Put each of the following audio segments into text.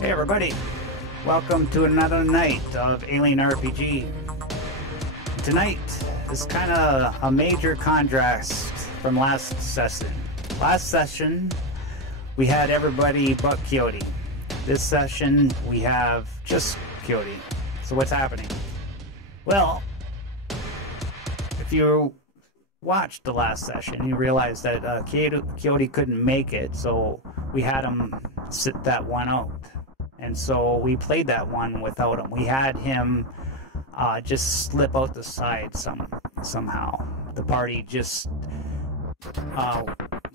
Hey everybody, welcome to another night of Alien RPG. Tonight is kind of a major contrast from last session. Last session we had everybody but Coyote. This session we have just Coyote. So what's happening? Well, if you watched the last session, you realized that Coyote couldn't make it, so we had him sit that one out. And so we played that one without him. We had him just slip out the side somehow. The party just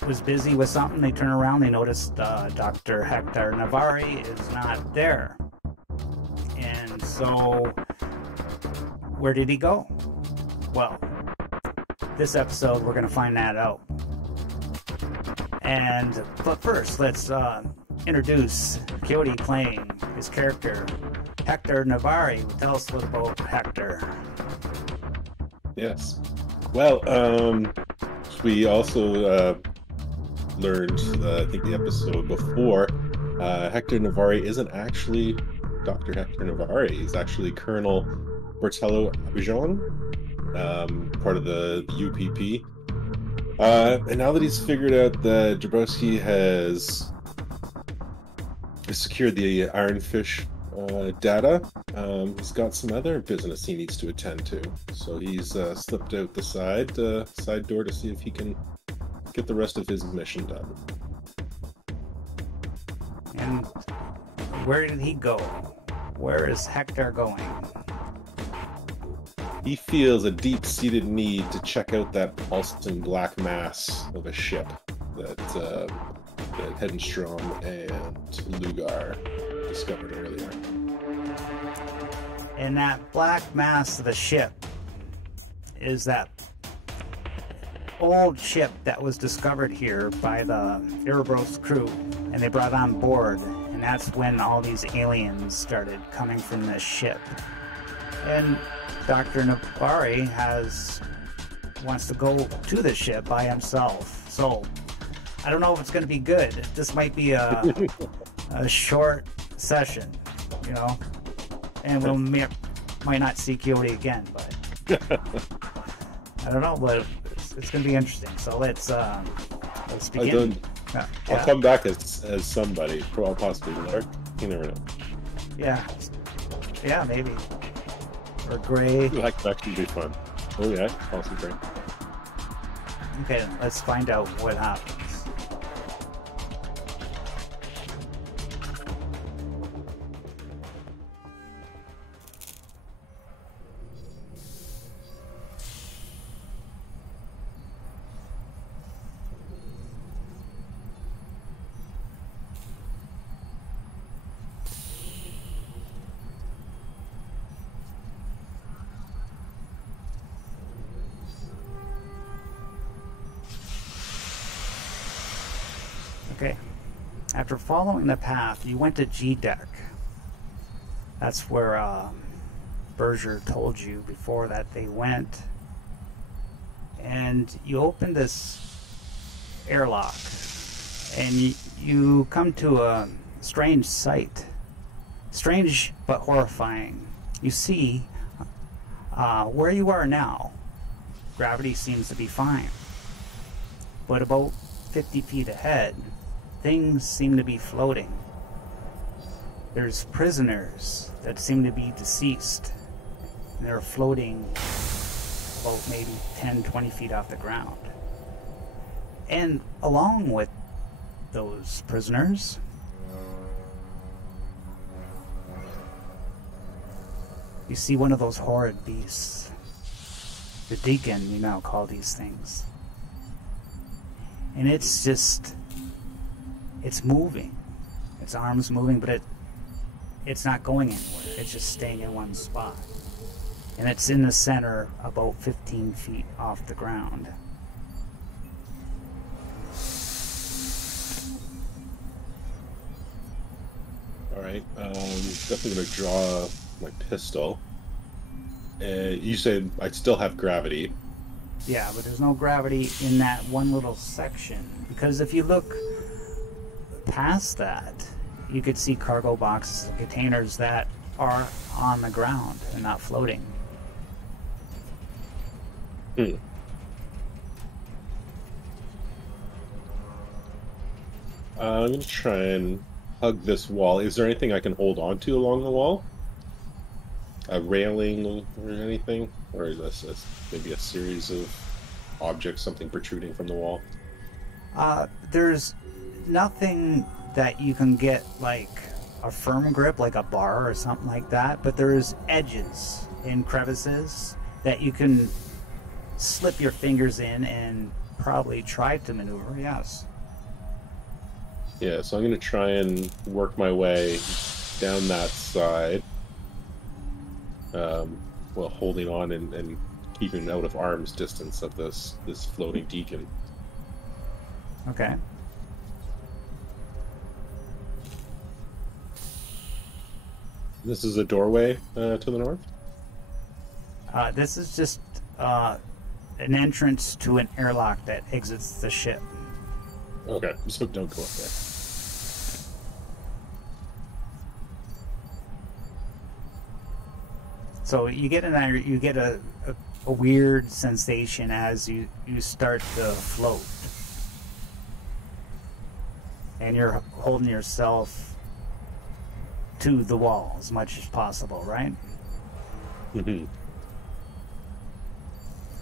was busy with something. They turn around, they noticed Dr. Hector Narvarre is not there. And so where did he go? Well, this episode we're going to find that out. But first, let's introduce Coyote playing his character, Hector Narvarre. Tell us a little about Hector. Yes. Well, we also learned, I think the episode before, Hector Narvarre isn't actually Dr. Hector Narvarre. He's actually Colonel Bertello Abidjan, part of the UPP. And now that he's figured out that Jabrowski has secured the Ironfish data, he's got some other business he needs to attend to. So he's slipped out the side door to see if he can get the rest of his mission done. And where did he go? Where is Hector going? He feels a deep-seated need to check out that pulsing black mass of a ship that Hedenstrom and Lugar discovered earlier. And that black mass of the ship is that old ship that was discovered here by the Erebos crew, and they brought on board, and that's when all these aliens started coming from this ship. And Dr. Narvarre wants to go to the ship by himself. So I don't know if it's going to be good. This might be a short session, you know, and we'll might not see Coyote again, but I don't know, but it's going to be interesting. So let's begin. I'll come back as somebody, possibly Lark. You never know. Yeah, maybe. Or Gray. That could actually be fun. Oh yeah, possibly Gray. Okay, let's find out what happens. Okay. After following the path, you went to G deck. That's where Berger told you before that they went. And you open this airlock, and you come to a strange sight. Strange but horrifying. You see, where you are now, gravity seems to be fine. But about 50 feet ahead, things seem to be floating. There's prisoners that seem to be deceased. And they're floating about maybe 10, 20 feet off the ground. And along with those prisoners, you see one of those horrid beasts. The deacon, we now call these things. And it's just, it's moving. Its arm's moving, but it's not going anywhere. It's just staying in one spot. And it's in the center, about 15 feet off the ground. Alright, definitely going to draw my pistol. You said I still have gravity. Yeah, but there's no gravity in that one little section. Because if you look past that, you could see cargo boxes and containers that are on the ground and not floating. I'm going to try and hug this wall. Is there anything I can hold on to along the wall? A railing or anything? Or is this maybe a series of objects, something protruding from the wall? There's nothing that you can get like a firm grip, like a bar or something like that, but there's edges and crevices that you can slip your fingers in and probably try to maneuver, yes. Yeah, so I'm going to try and work my way down that side, while holding on and keeping out of arm's distance of this floating deacon. Okay. This is a doorway to the north? This is just an entrance to an airlock that exits the ship. Okay, so don't go up there. So you get a weird sensation as you start to float, and you're holding yourself to the wall as much as possible, right? Mm-hmm.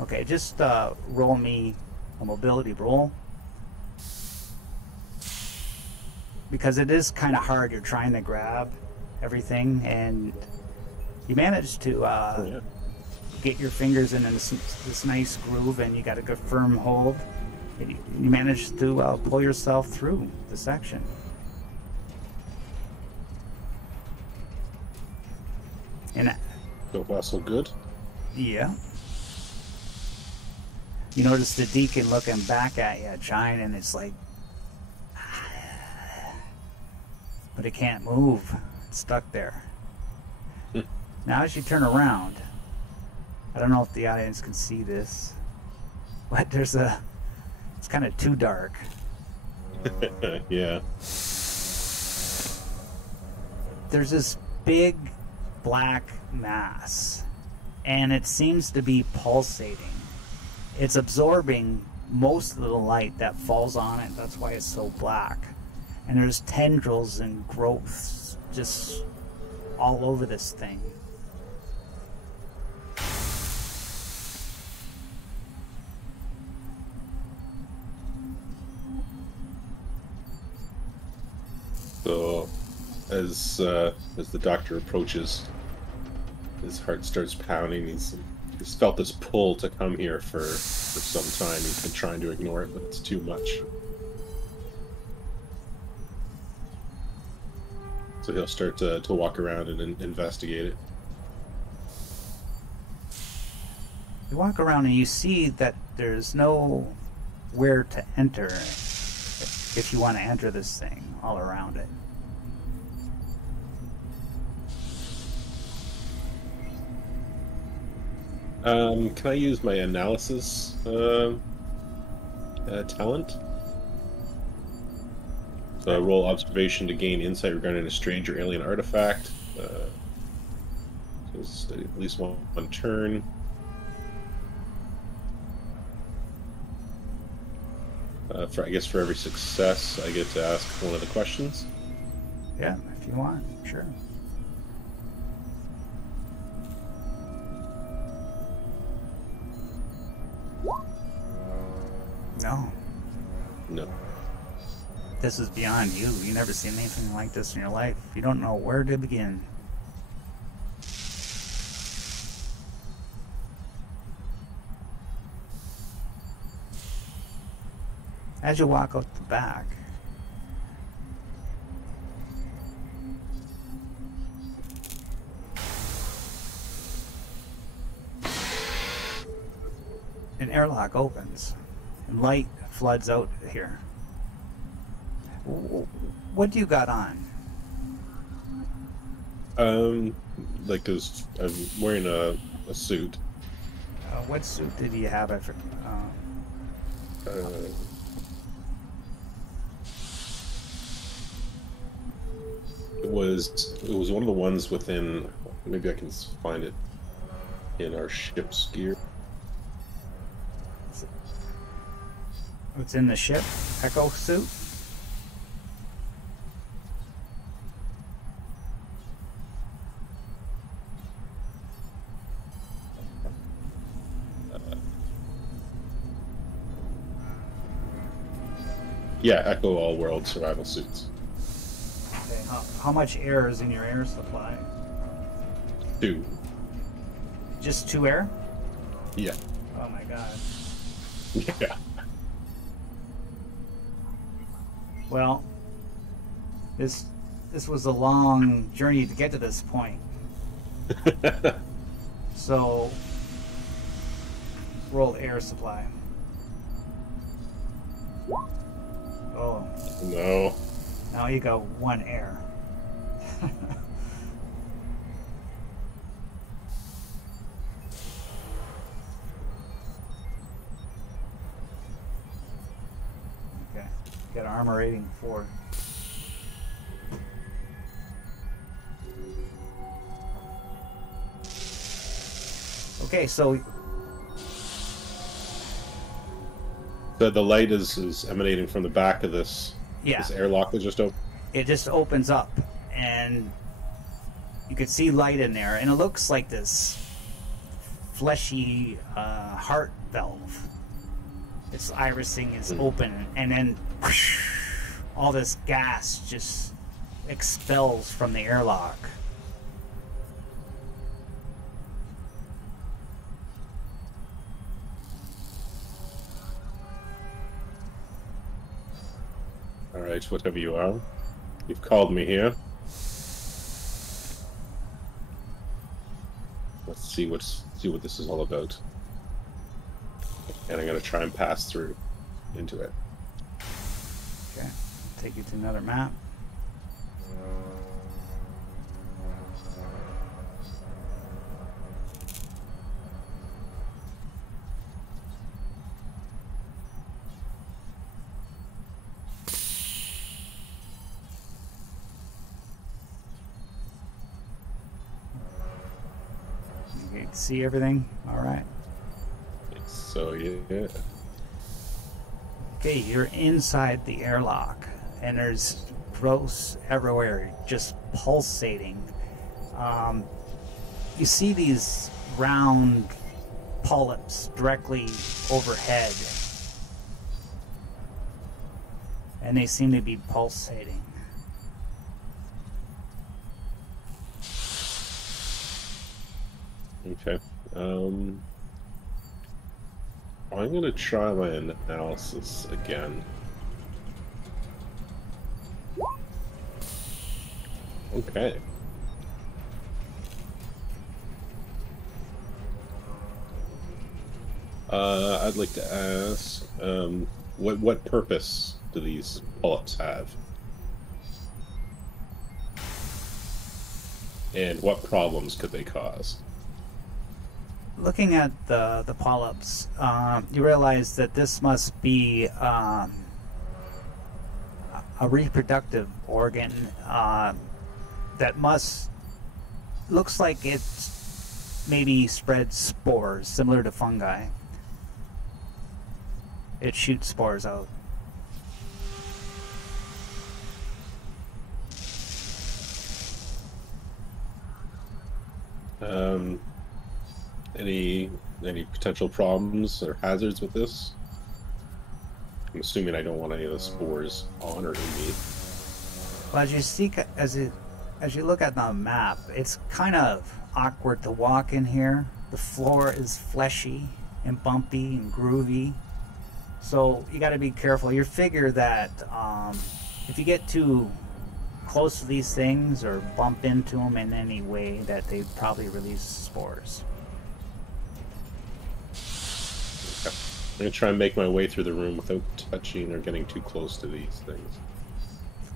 Okay, just roll me a mobility roll. Because it is kind of hard. You're trying to grab everything, and you manage to get your fingers in this nice groove, and you got a good firm hold. And you manage to pull yourself through the section. And So far, so good. yeah. You notice the deacon looking back at you, trying, and it's like, but it can't move. It's stuck there. Now as you turn around, I don't know if the audience can see this, but it's kind of too dark. Yeah. There's this big black mass, and it seems to be pulsating. It's absorbing most of the light that falls on it. That's why it's so black. And there's tendrils and growths just all over this thing. So, as the doctor approaches, his heart starts pounding. He's felt this pull to come here for some time. He's been trying to ignore it, but it's too much. So he'll start to walk around and investigate it. You walk around and you see that there's nowhere to enter. if you want to enter this thing all around it. Can I use my analysis talent? So I roll observation to gain insight regarding a strange or alien artifact. So study at least one turn. I guess for every success, I get to ask one of the questions. Yeah, if you want, sure. No. No. This is beyond you. You've never seen anything like this in your life. You don't know where to begin. As you walk out the back, an airlock opens and light floods out here. What do you got on? Like this, I'm wearing a suit. What suit did you have? It was one of the ones within. Maybe I can find it in our ship's gear. What's in the ship? Echo suit? Yeah, Echo all-world survival suits. Okay, how much air is in your air supply? 2. Just 2 air? Yeah. Oh my god. Yeah. Well, this was a long journey to get to this point. So, roll air supply. Oh. No. Now you got 1 air. Okay. Got armor rating 4. Okay, so the light is emanating from the back of this. yeah, This airlock that just opened. it just opens up and you can see light in there, and it looks like this fleshy heart valve. Its irising is open, and then all this gas just expels from the airlock. All right, whatever you are, you've called me here. Let's see what this is all about. And I'm gonna try and pass through into it. Okay, take you to another map. You can see everything? All right. So yeah. Okay, you're inside the airlock, and there's growths everywhere, just pulsating. You see these round polyps directly overhead, and they seem to be pulsating. Okay. I'm gonna try my analysis again. Okay. I'd like to ask, What purpose do these polyps have? And what problems could they cause? Looking at the polyps, you realize that this must be a reproductive organ that looks like it maybe spreads spores similar to fungi. It shoots spores out. Any potential problems or hazards with this? I'm assuming I don't want any of the spores on or in me. Well, as you look at the map, it's kind of awkward to walk in here. The floor is fleshy and bumpy and groovy, so you got to be careful. You figure that if you get too close to these things or bump into them in any way, that they probably release spores. I'm going to try and make my way through the room without touching or getting too close to these things.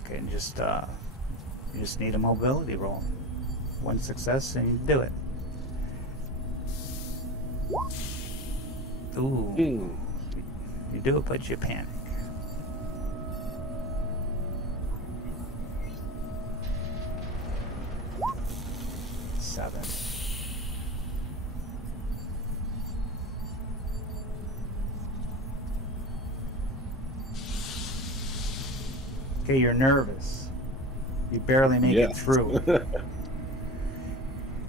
Okay, and you just need a mobility roll. One success and you do it. Ooh. You do it, but you panic. Seven. Okay, you're nervous. You barely make it through.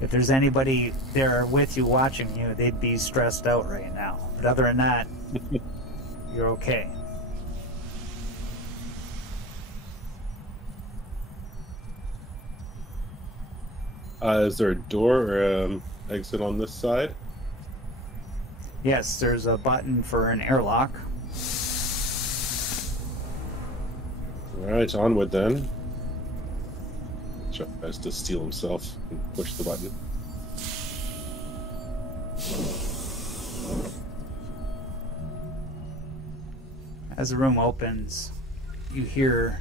If there's anybody there with you watching you, they'd be stressed out right now. But other than that, you're okay. Is there a door or exit on this side? Yes, there's a button for an airlock. Alright, onward then. Tries to steal himself and push the button. As the room opens, you hear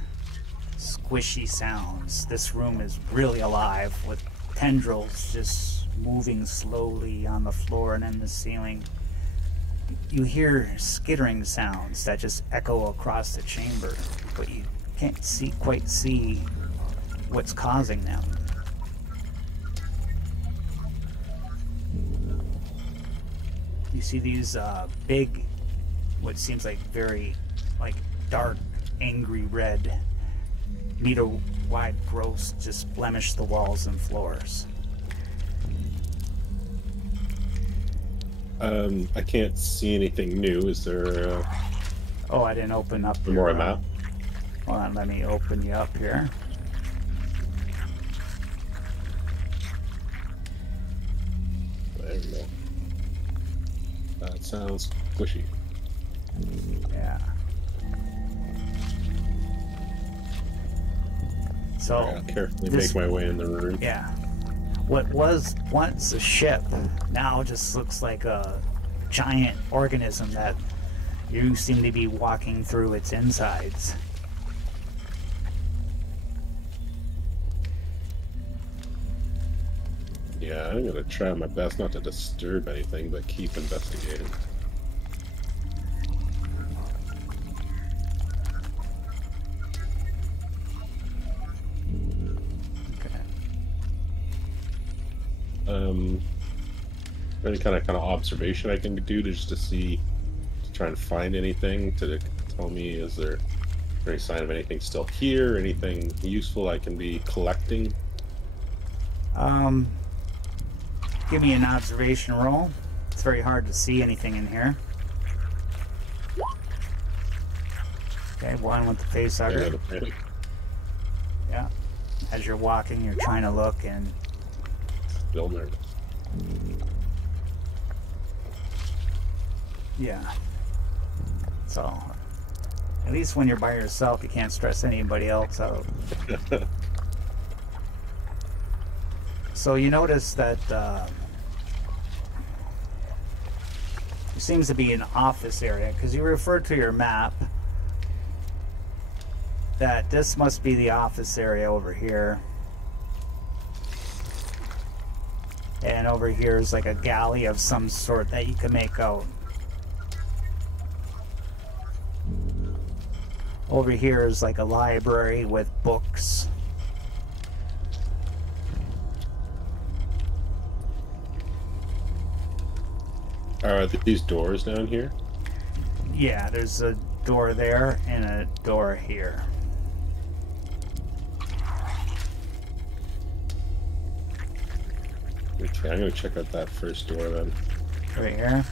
squishy sounds. This room is really alive with tendrils just moving slowly on the floor and in the ceiling. You hear skittering sounds that just echo across the chamber, but you can't quite see what's causing them. You see these big, what seems like very dark, angry red, meter-wide growths just blemish the walls and floors. I can't see anything new. Is there Oh, I didn't open up more a map? Hold on, let me open you up here. There we go. That sounds squishy. Yeah. So I'll carefully make my way in the room. Yeah. What was once a ship now just looks like a giant organism that you seem to be walking through its insides. Yeah, I'm gonna try my best not to disturb anything, but keep investigating. Any kind of observation I can do to try and find anything to tell me, is there any sign of anything still here, anything useful I can be collecting? Give me an observation roll. It's very hard to see anything in here. Okay, one with the face hugger. Yeah. As you're walking, you're trying to look and... Still nervous. Yeah. So, at least when you're by yourself, you can't stress anybody else out. So you notice that seems to be an office area, because you referred to your map that this must be the office area over here. And over here is like a galley of some sort that you can make out. Over here is like a library with books. Are these doors down here? Yeah, there's a door there and a door here. Okay, I'm gonna check out that first door then. Right here.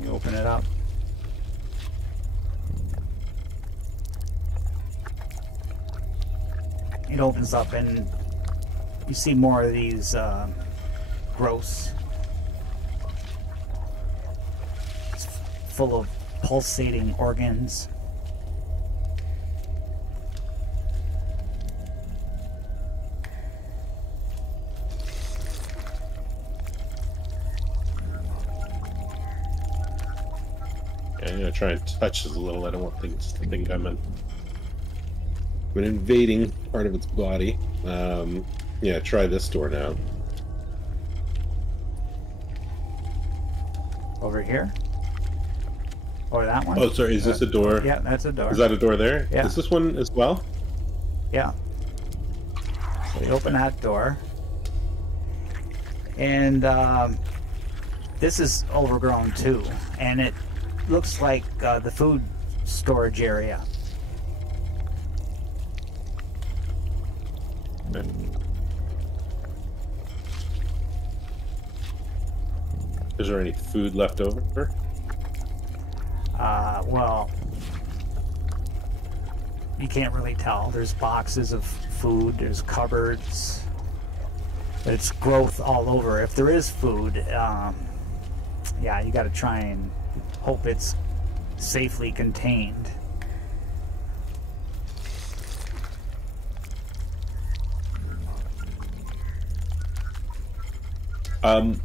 You open it up. It opens up and you see more of these gross. It's full of pulsating organs. Yeah, I'm gonna try and touch this a little. I don't want things to think I'm invading part of its body. Yeah, try this door now. Over here? Or that one? Oh, sorry, is this a door? Yeah, that's a door. Is that a door there? Yeah. Is this one as well? Yeah. So you open that door. And this is overgrown too. And it looks like the food storage area. Okay. Is there any food left over? Well, you can't really tell. There's boxes of food, there's cupboards, but it's growth all over. If there is food, yeah, you got to try and hope it's safely contained.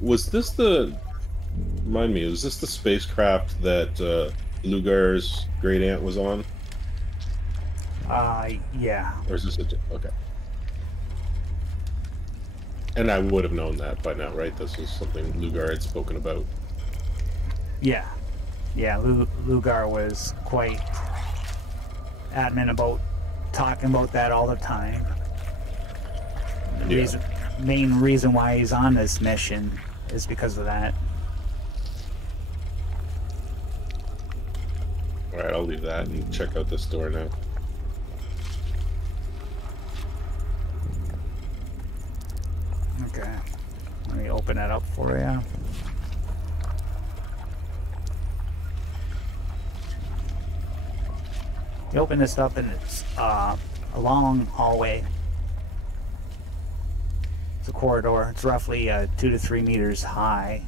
Was this the... Remind me, was this the spacecraft that Lugar's great aunt was on? Yeah. Or is this a... Okay. And I would have known that by now, right? This was something Lugar had spoken about. Yeah. Yeah, Lugar was quite adamant about talking about that all the time. The main reason why he's on this mission is because of that. Alright, I'll leave that and check out this door now. Okay. Let me open that up for you. You open this up and it's a long hallway. It's a corridor. It's roughly 2 to 3 meters high.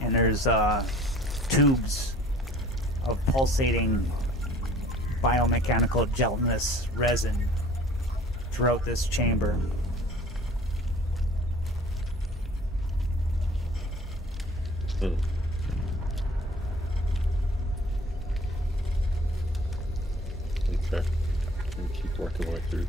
And there's tubes of pulsating biomechanical gelatinous resin throughout this chamber. Hmm. Okay. I'll keep working my way through.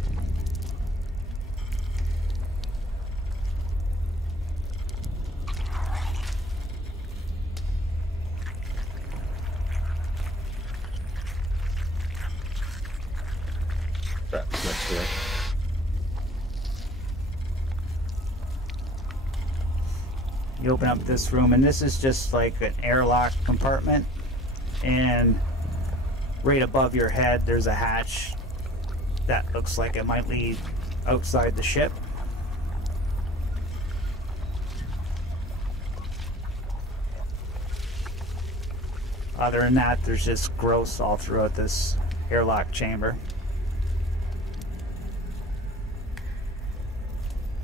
Traps next door. You open up this room, and this is just like an airlock compartment, and right above your head there's a hatch that looks like it might lead outside the ship. Other than that, there's just gross all throughout this airlock chamber.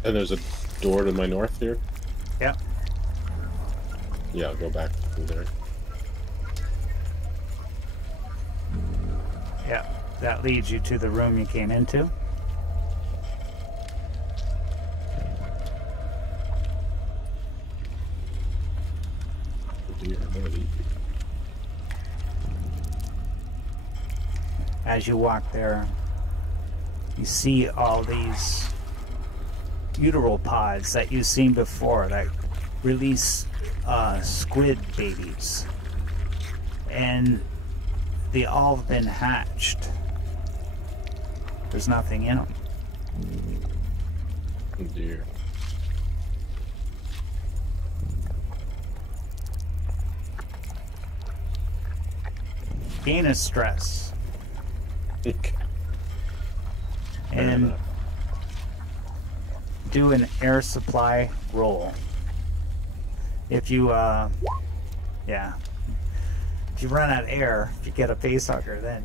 And there's a door to my north here? Yep. Yeah, I'll go back through there. Yeah. that leads you to the room you came into. As you walk there, you see all these uteral pods that you've seen before that release squid babies. And they all have been hatched. There's nothing in them. Oh dear. Gain a stress. And do an air supply roll. If you, yeah. If you run out of air, if you get a facehugger, then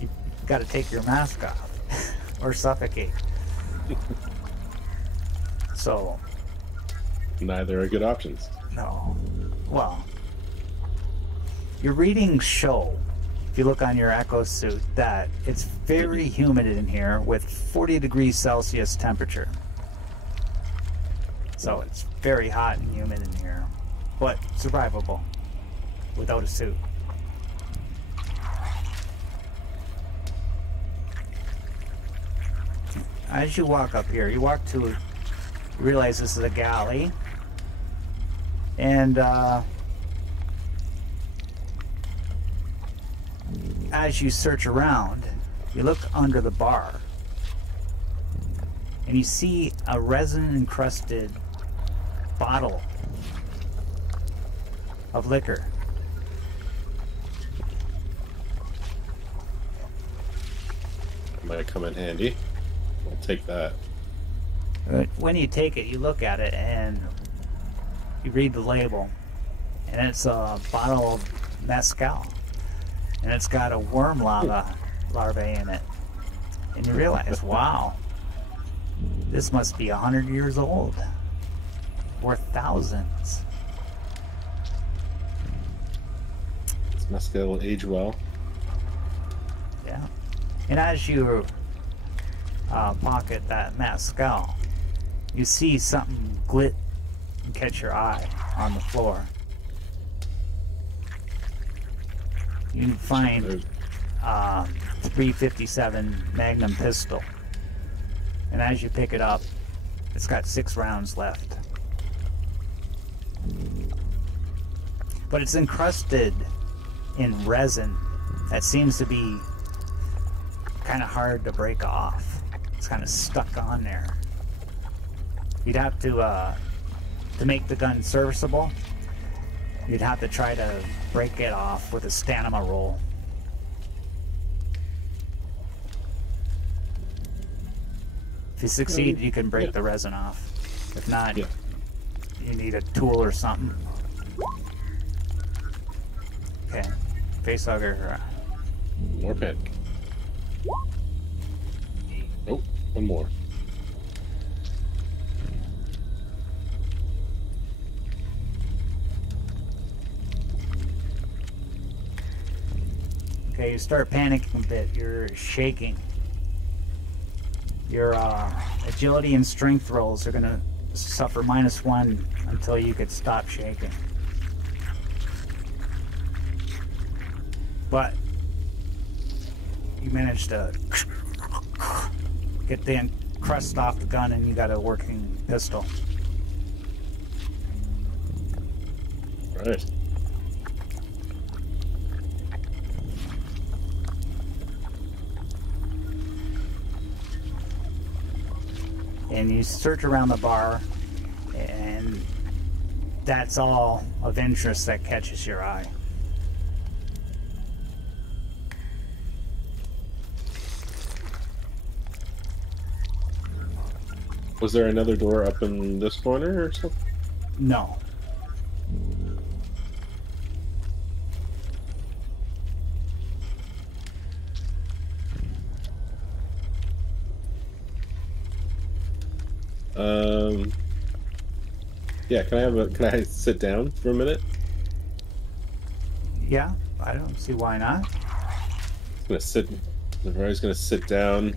you got to take your mask off or suffocate. So. Neither are good options. No. Well, your readings show, if you look on your echo suit, that it's very humid in here with 40 degrees Celsius temperature. So it's very hot and humid in here, but survivable without a suit. As you walk up here, you walk to, you realize this is a galley, and as you search around, you look under the bar, and you see a resin-encrusted bottle of liquor. Might come in handy. I'll take that. When you take it, you look at it and you read the label, and it's a bottle of mezcal, and it's got a worm larvae in it, and you realize, wow, this must be 100 years old, worth thousands. This mezcal will age well. Yeah, and as you pocket that mezcal, you see something glit and catch your eye on the floor. You find 357 Magnum pistol, and as you pick it up, it's got 6 rounds left. But it's encrusted in resin that seems to be kind of hard to break off. It's kind of stuck on there. You'd have to make the gun serviceable, you'd have to try to break it off with a stamina roll. If you succeed, you can break the resin off. If not, you need a tool or something. Okay, facehugger. More pet. Oh, one more. Okay, you start panicking a bit. You're shaking. Your agility and strength rolls are going to suffer -1 until you could stop shaking. But you managed to get the crust off the gun, and you got a working pistol. Right. And you search around the bar, and that's all of interest that catches your eye. Was there another door up in this corner or something? No. Yeah, can I sit down for a minute? Yeah, I don't see why not. I'm gonna sit Narvarre's gonna sit down,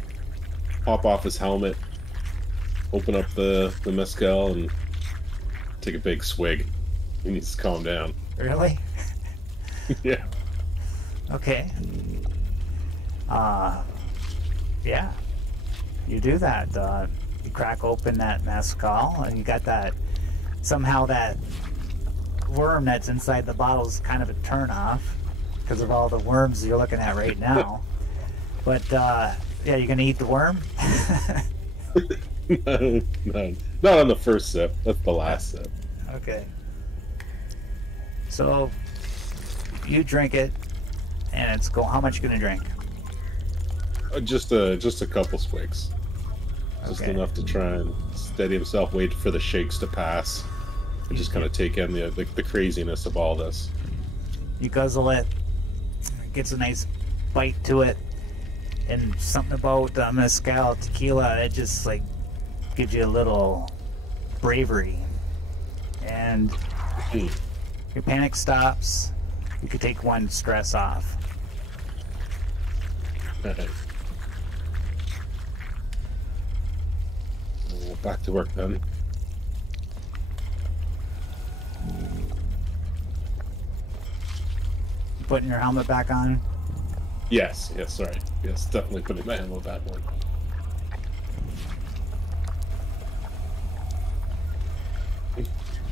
pop off his helmet, open up the mezcal, and take a big swig. He needs to calm down. Really? Yeah. Okay. Yeah. You do that. You crack open that mezcal, and you got that. Somehow that worm that's inside the bottle is kind of a turn-off because of all the worms you're looking at right now. But yeah, you're gonna eat the worm? No, not on the first sip. That's the last sip. Okay. So you drink it, and it's go. How much you gonna drink? Just a couple swigs. Just Okay. enough to try and steady himself, wait for the shakes to pass, and just kind of take in the craziness of all this. You guzzle it. It gets a nice bite to it, and something about mezcal, tequila, it just like gives you a little bravery, and your panic stops. You could take one stress off. Well, back to work then. Putting your helmet back on. Yes, sorry. Yes, definitely putting my helmet back on.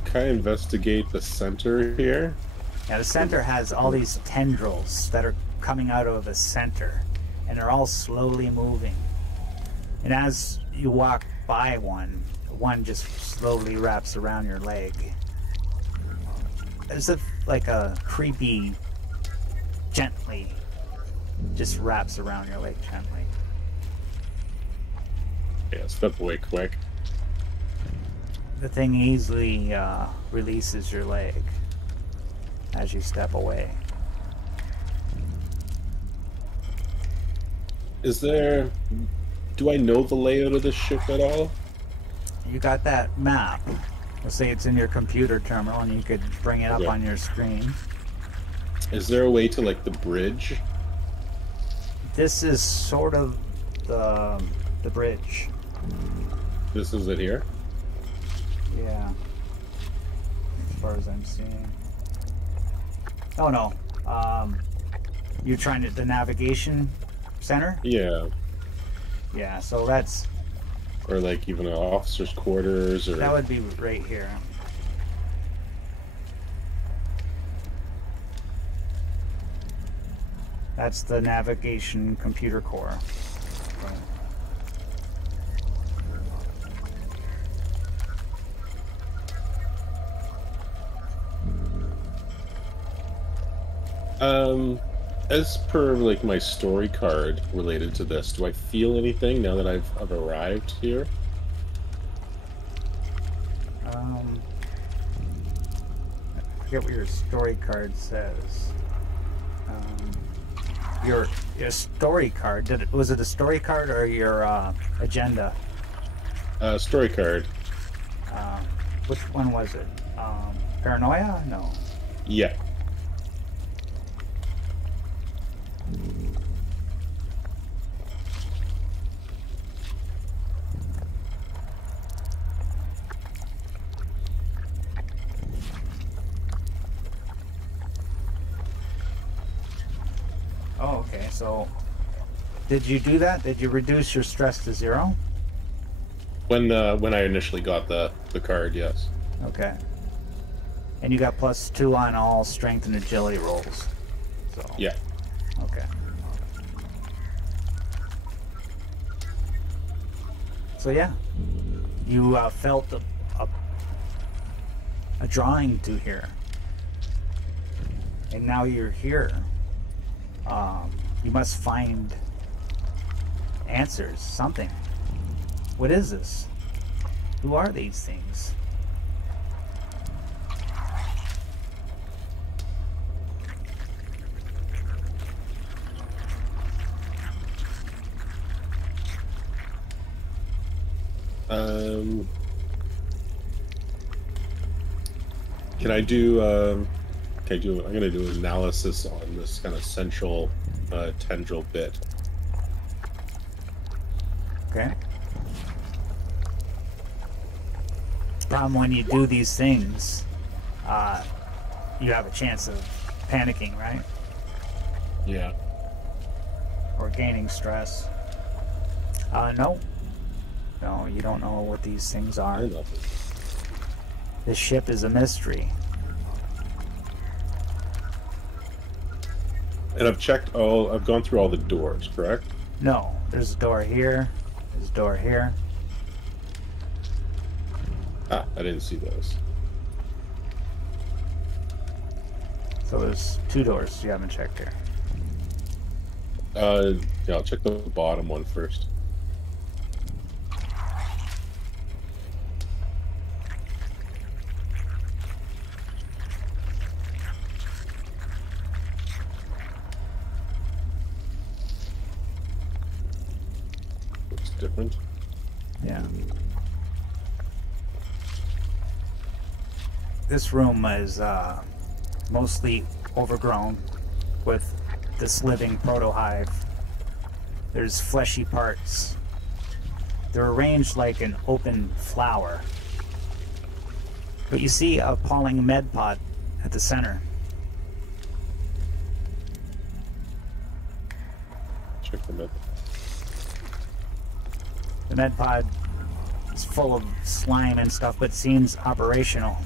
Can I investigate the center here? Now the center has all these tendrils that are coming out of the center, and they're all slowly moving. And as you walk by one just slowly wraps around your leg. As if like a creepy, gently, just wraps around your leg gently. Yeah, step away quick. The thing easily releases your leg as you step away. Do I know the layout of this ship at all? You got that map. Let's say it's in your computer terminal and you could bring it up Okay. on your screen. Is there a way to, like, the bridge? This is sort of the bridge. This is it here? Yeah. As far as I'm seeing. Oh no. You're trying to the navigation center? Yeah. Yeah, so that's Or, like, even an officer's quarters, or... that would be right here. That's the navigation computer core. As per, like, my story card related to this, do I feel anything now that I've arrived here? I forget what your story card says. Your story card, was it a story card or your agenda? Story card. Which one was it? Paranoia? No. Yeah. Oh, okay. So, did you do that? Did you reduce your stress to 0? When I initially got the card, yes. Okay. And you got +2 on all strength and agility rolls. So. Yeah. Okay. So yeah, you felt a drawing to here, and now you're here. You must find answers, something. What is this? Who are these things? Can I do? I'm gonna do an analysis on this kind of central tendril bit. Okay. Problem when you do these things, you have a chance of panicking, right? Yeah. Or gaining stress. No. No, you don't know what these things are. I know. This ship is a mystery. And I've gone through all the doors, correct? No, there's a door here. There's a door here. Ah, I didn't see those. So there's 2 doors you haven't checked here. Yeah, I'll check the bottom one first. Looks different. Yeah. This room is mostly overgrown with this living proto-hive. There's fleshy parts. They're arranged like an open flower. But you see a appalling med pod at the center. Check the med. The med pod is full of slime and stuff, but seems operational.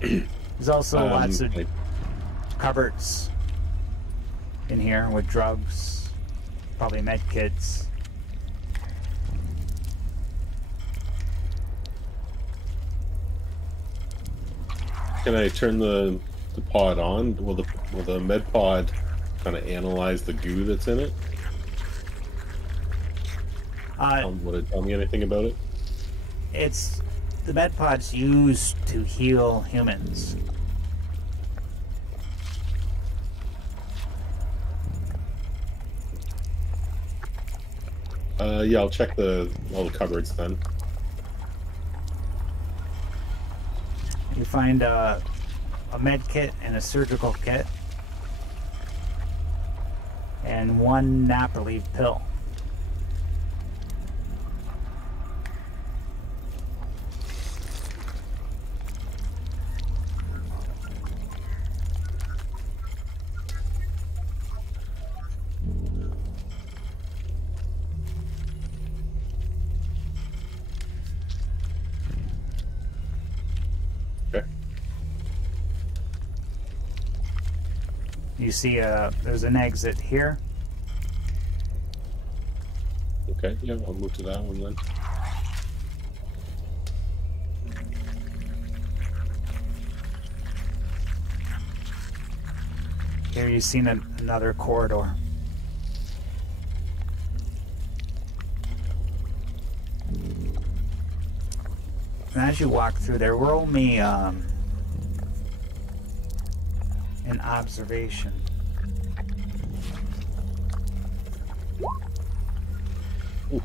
There's also lots of cupboards in here with drugs, probably med kits. Can I turn the pod on? Will the med pod kind of analyze the goo that's in it? Would it tell me anything about it? It's the med pod's used to heal humans. Yeah, I'll check all the cupboards then. You find a med kit and a surgical kit and 1 nap relief pill. Okay. You see there's an exit here. Okay, yeah, I'll move to that one then. Here you've seen another corridor. And as you walk through there, roll me an observation. Ooh.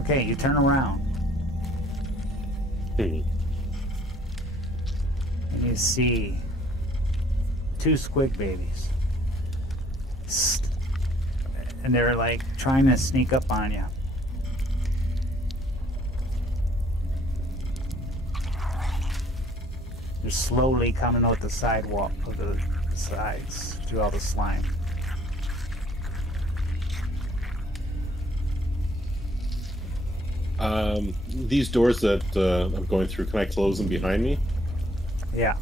Okay, you turn around Hmm. and you see 2 squig babies. And they're like trying to sneak up on you. They're slowly coming out the sidewalk of the sides through all the slime. These doors that I'm going through, can I close them behind me? Yeah.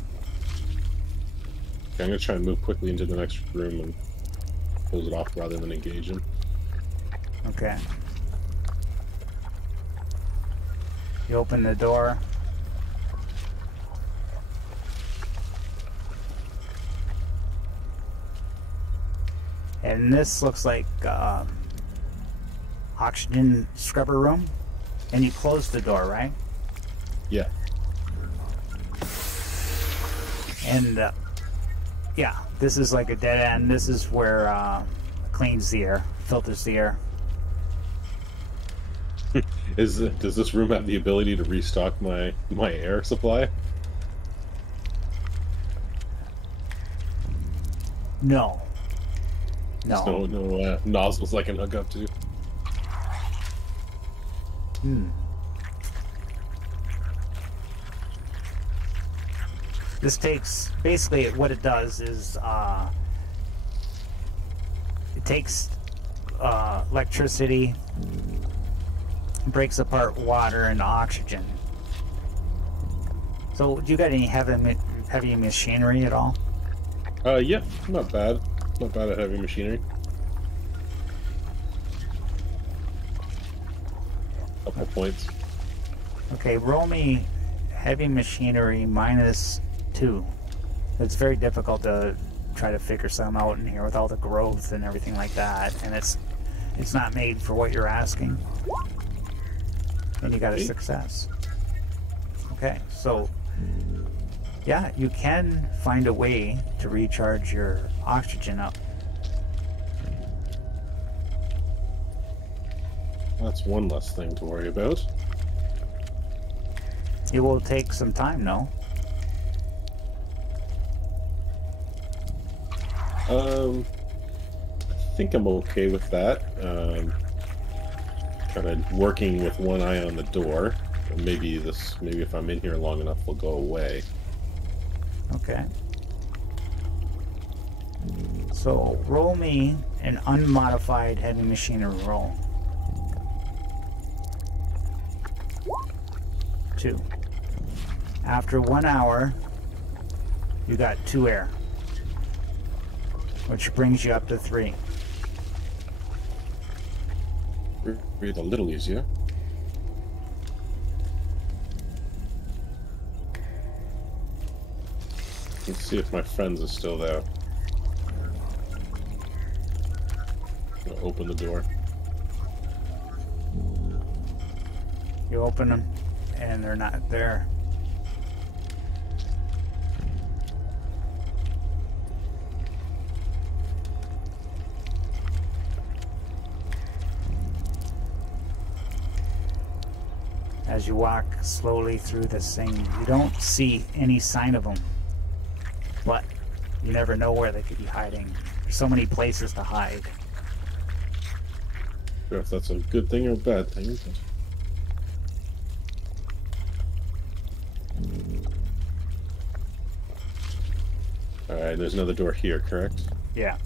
Okay, I'm gonna try and move quickly into the next room and close it off rather than engage him. Okay. You open the door. And this looks like oxygen scrubber room. And you close the door, right? Yeah. And yeah, this is like a dead end. This is where cleans the air, filters the air. Does this room have the ability to restock my air supply? No. There's no nozzles I can hook up to. This takes, basically what it does is it takes electricity, breaks apart water and oxygen. So do you got any heavy machinery at all? Yeah, not bad. Not bad at heavy machinery. Couple points. Okay, roll me heavy machinery -2. It's very difficult to try to figure some out in here with all the growth and everything like that, and it's not made for what you're asking. And you got a success. Okay, so yeah, you can find a way to recharge your oxygen up. That's one less thing to worry about. It will take some time, no? I think I'm okay with that. Kind of working with one eye on the door. Maybe if I'm in here long enough, will go away. Okay. So roll me an unmodified heavy machinery roll. 2. After 1 hour, you got 2 air, which brings you up to 3. Breathe a little easier. Let's see if my friends are still there. I'm gonna open the door. You open them, and they're not there. As you walk slowly through this thing, you don't see any sign of them, but you never know where they could be hiding. There's so many places to hide. Sure if that's a good thing or a bad thing. But... Alright, there's another door here, correct? Yeah.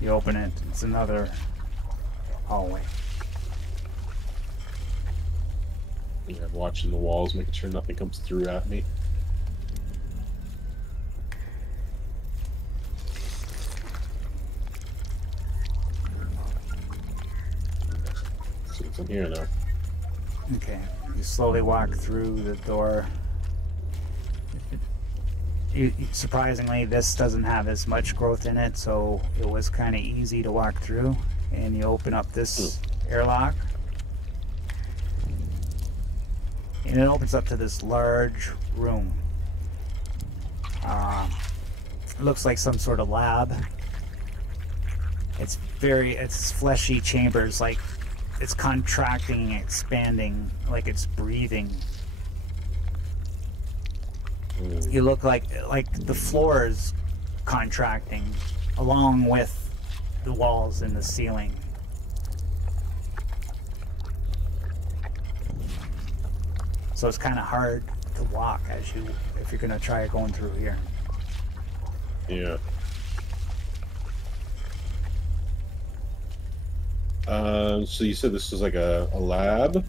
You open it, it's another hallway. Yeah, I'm watching the walls, making sure nothing comes through at me. See what's in here now. Okay, you slowly walk through the door. Surprisingly, this doesn't have as much growth in it, so it was kind of easy to walk through. And you open up this airlock, and it opens up to this large room. It looks like some sort of lab. It's fleshy chambers, like it's contracting, expanding, like it's breathing. You look like the floor is contracting along with the walls and the ceiling. So it's kind of hard to walk if you're gonna try going through here. Yeah. So you said this was like a lab?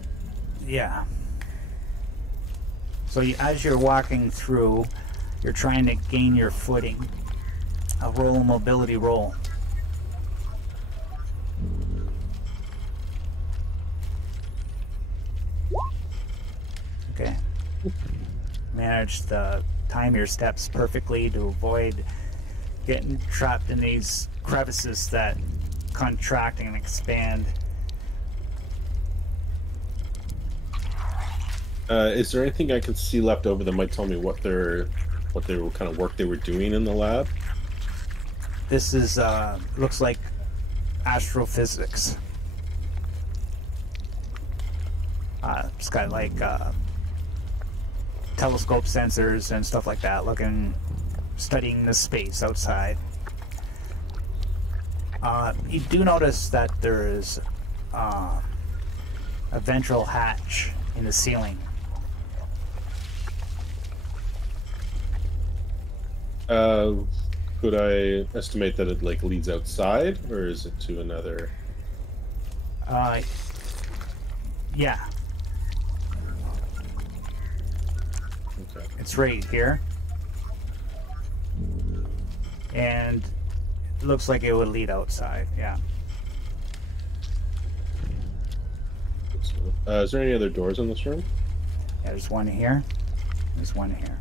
Yeah. So as you're walking through, you're trying to gain your footing. Roll a mobility roll. Okay. Manage to time your steps perfectly to avoid getting trapped in these crevices that contract and expand. Is there anything I can see left over that might tell me what kind of work they were doing in the lab? This is looks like astrophysics. It's got like telescope sensors and stuff like that, studying the space outside. You do notice that there is a ventral hatch in the ceiling. Could I estimate that it like leads outside, or is it to another? Yeah. Okay. It's right here. And it looks like it would lead outside, yeah. Is there any other doors in this room? Yeah, there's one here. There's one here.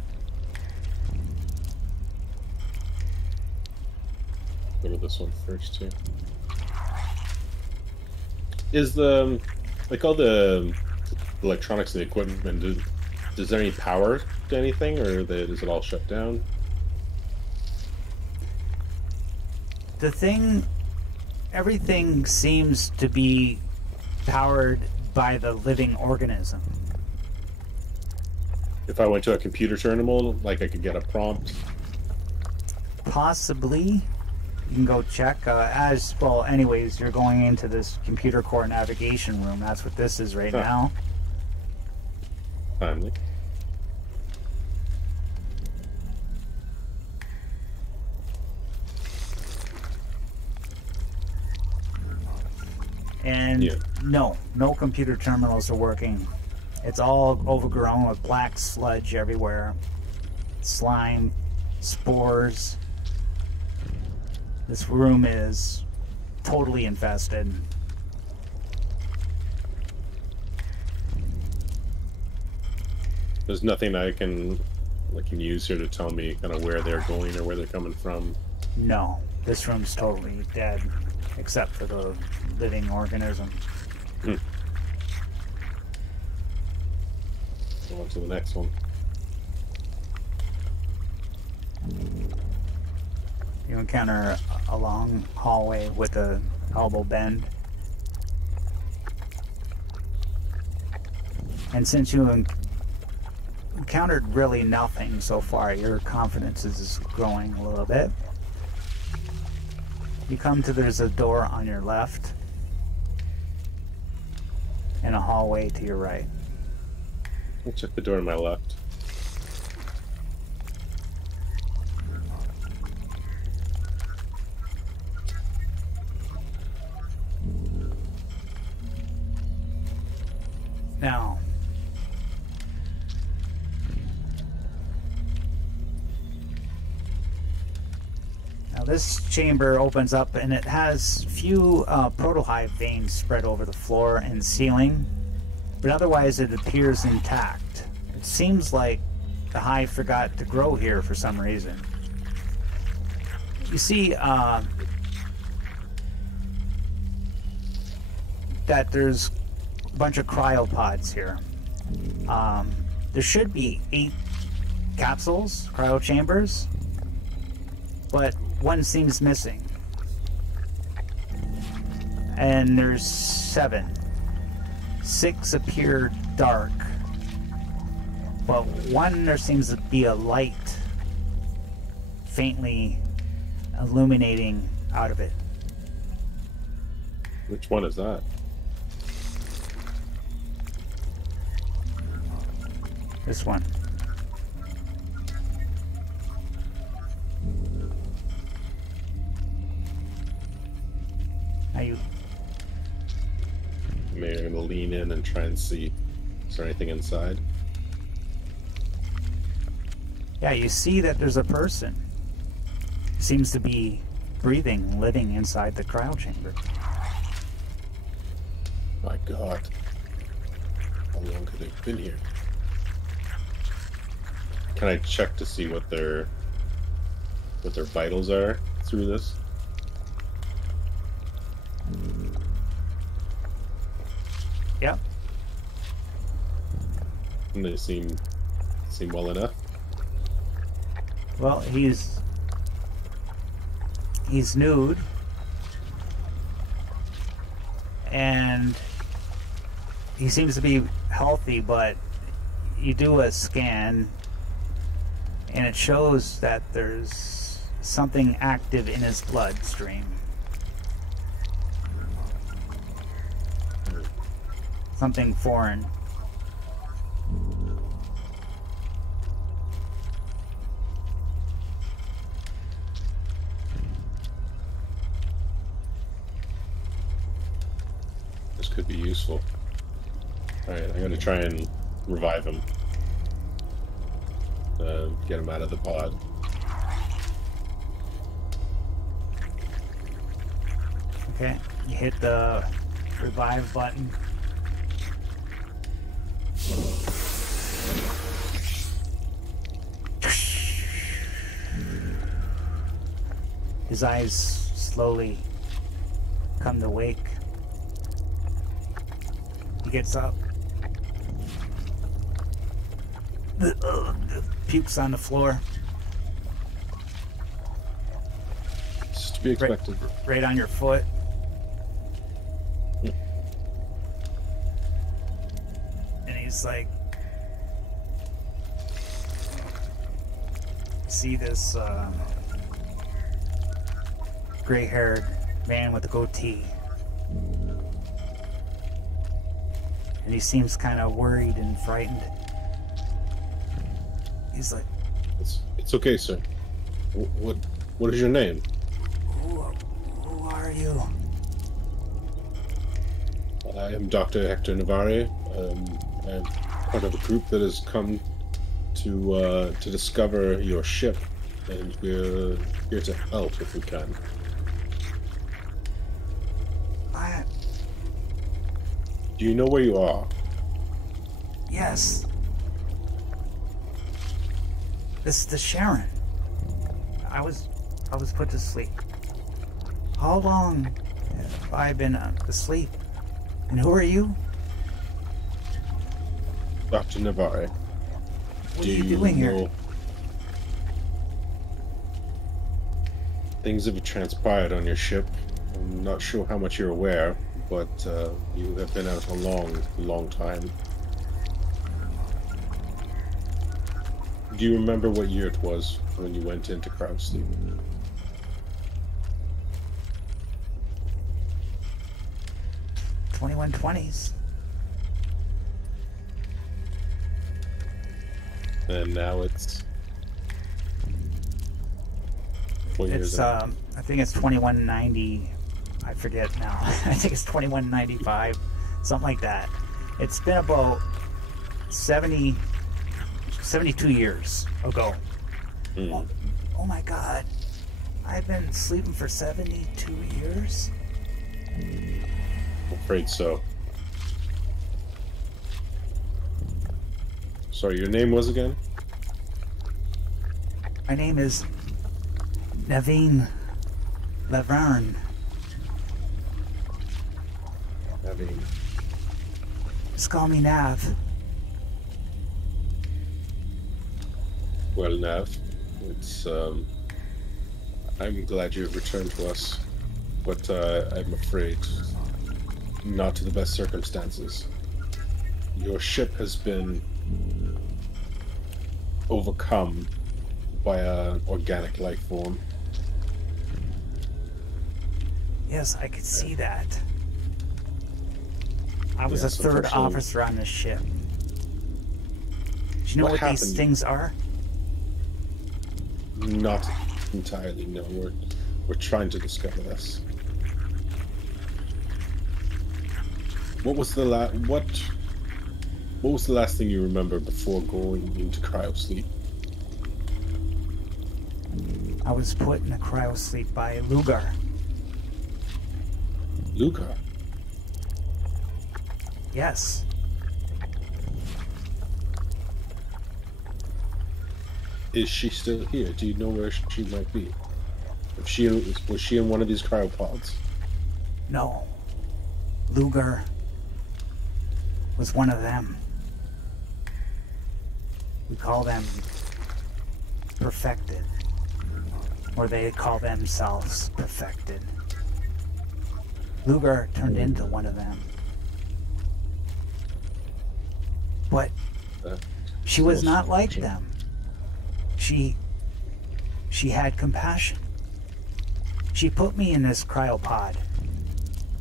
Go to this one first too. Is the like all the electronics and the equipment, does there any power to anything, or is it all shut down? Everything seems to be powered by the living organism. If I went to a computer terminal, like I could get a prompt. Possibly. You can go check. Anyways, you're going into this computer core navigation room. That's what this is right now. Timely. And yeah. No computer terminals are working. It's all overgrown with black sludge everywhere. Slime, spores. This room is totally infested. There's nothing I can use here to tell me kind of where they're going or where they're coming from. No, this room's totally dead, except for the living organism. Go on to the next one. You encounter a long hallway with a elbow bend. And since you encountered really nothing so far, your confidence is growing a little bit. You come to, there's a door on your left and a hallway to your right. I'll check the door on my left. Now, this chamber opens up and it has few protohive veins spread over the floor and ceiling, but otherwise it appears intact. It seems like the hive forgot to grow here for some reason. You see that there's a bunch of cryopods here. There should be 8 capsules, cryo chambers, but one seems missing. And there's 7. 6 appear dark, but one there seems to be a light faintly illuminating out of it. Which one is that? This one. Now you... Maybe I'm going to lean in and try and see. Is there anything inside? Yeah, you see that there's a person. Seems to be breathing, living inside the cryo chamber. My God. How long could they've been here? Can I check to see what their what their vitals are through this? Yep. And they seem well enough. Well, he's nude, and he seems to be healthy, but you do a scan and it shows that there's something active in his bloodstream. Something foreign. This could be useful. Alright, I'm going to try and revive him. Get him out of the pod. Okay, you hit the revive button. His eyes slowly come to wake. He gets up. Pukes on the floor. It's to be expected. Right on your foot. And he's like, see this gray-haired man with a goatee. And he seems kind of worried and frightened. He's like, It's okay, sir. What is your name? who are you? I am Dr. Hector Narvarre. I'm part of a group that has come to discover your ship, and we're here to help if we can. Do you know where you are? Yes. This is the Sharon. I was put to sleep. How long have I been asleep? And who are you? Dr. Narvarre. What are you doing here? Things have transpired on your ship. I'm not sure how much you're aware, but you have been out a long time. Do you remember what year it was when you went into cryo sleep? $2120s. And now it's... What year is it? I think it's 2190. I forget now. I think it's 2195, something like that. It's been about 72 years ago. Mm. Oh my God. I've been sleeping for 72 years? I'm afraid so. Sorry, your name was again? My name is Naveen Laverne. Naveen. Just call me Nav. Well, Nav, it's I'm glad you've returned to us, but I'm afraid not to the best circumstances. Your ship has been overcome by an organic life form. Yes, I could see that. I was Yes, a third unfortunately. officer on this ship. Do you know what these happened? things are? Not entirely, no. We're trying to discover this. What was the last thing you remember before going into cryo sleep? I was put in a cryo sleep by Lugar. Luca. Yes. Is she still here? Do you know where she might be? If she was she in one of these cryopods? No. Luger was one of them. We call them perfected. Or they call themselves perfected. Luger turned into one of them. But she was not like them. She had compassion. She put me in this cryopod.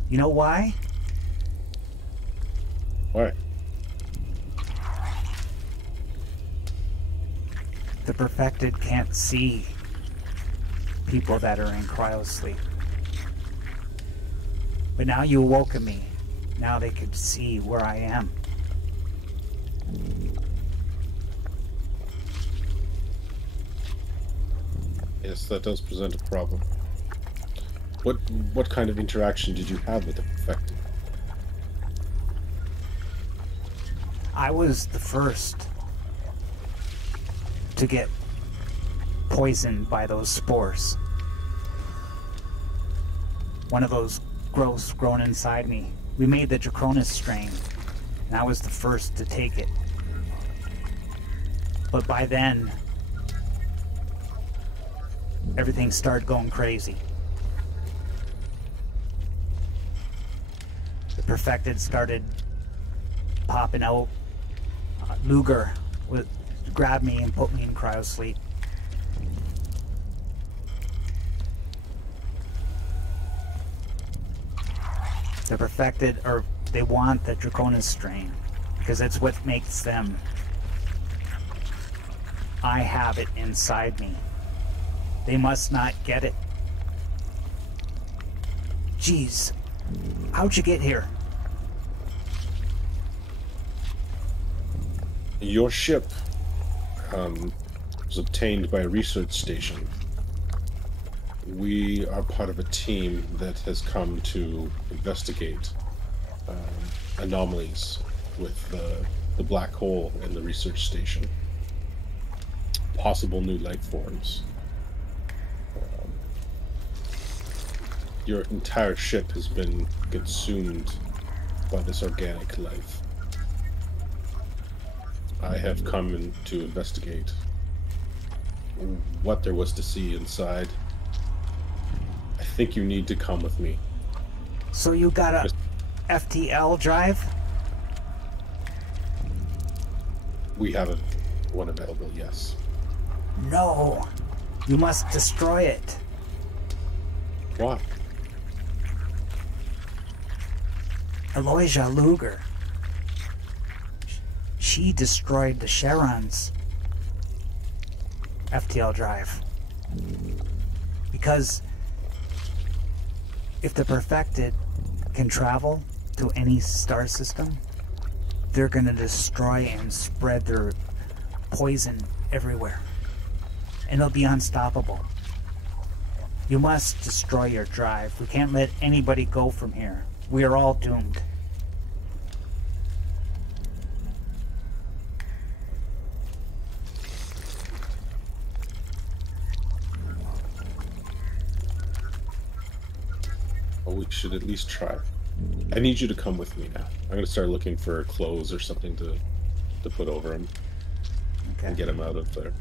You know why? Why? The perfected can't see people that are in cryosleep. But now you awoken me. Now they could see where I am. Yes, that does present a problem. What kind of interaction did you have with the perfected? I was the first to get poisoned by those spores. One of those growths grown inside me. We made the Draconis strain, and I was the first to take it. But by then, everything started going crazy. The perfected started popping out. Luger grabbed me and put me in cryosleep. The perfected, or they want the Draconis strain because that's what makes them. I have it inside me. They must not get it. Jeez, how'd you get here? Your ship was obtained by a research station. We are part of a team that has come to investigate anomalies with the black hole and the research station. Possible new life forms. Your entire ship has been consumed by this organic life. I have come in to investigate what there was to see inside. I think you need to come with me. So you got a FTL drive? We have one available, yes. No. You must destroy it. Why? Aloysia Luger. She destroyed the Charon's FTL drive. Because if the perfected can travel to any star system, they're going to destroy and spread their poison everywhere. And they'll be unstoppable. You must destroy your drive. We can't let anybody go from here. We are all doomed. Well, we should at least try. I need you to come with me now. I'm going to start looking for clothes or something to put over him. Okay. And get him out of there.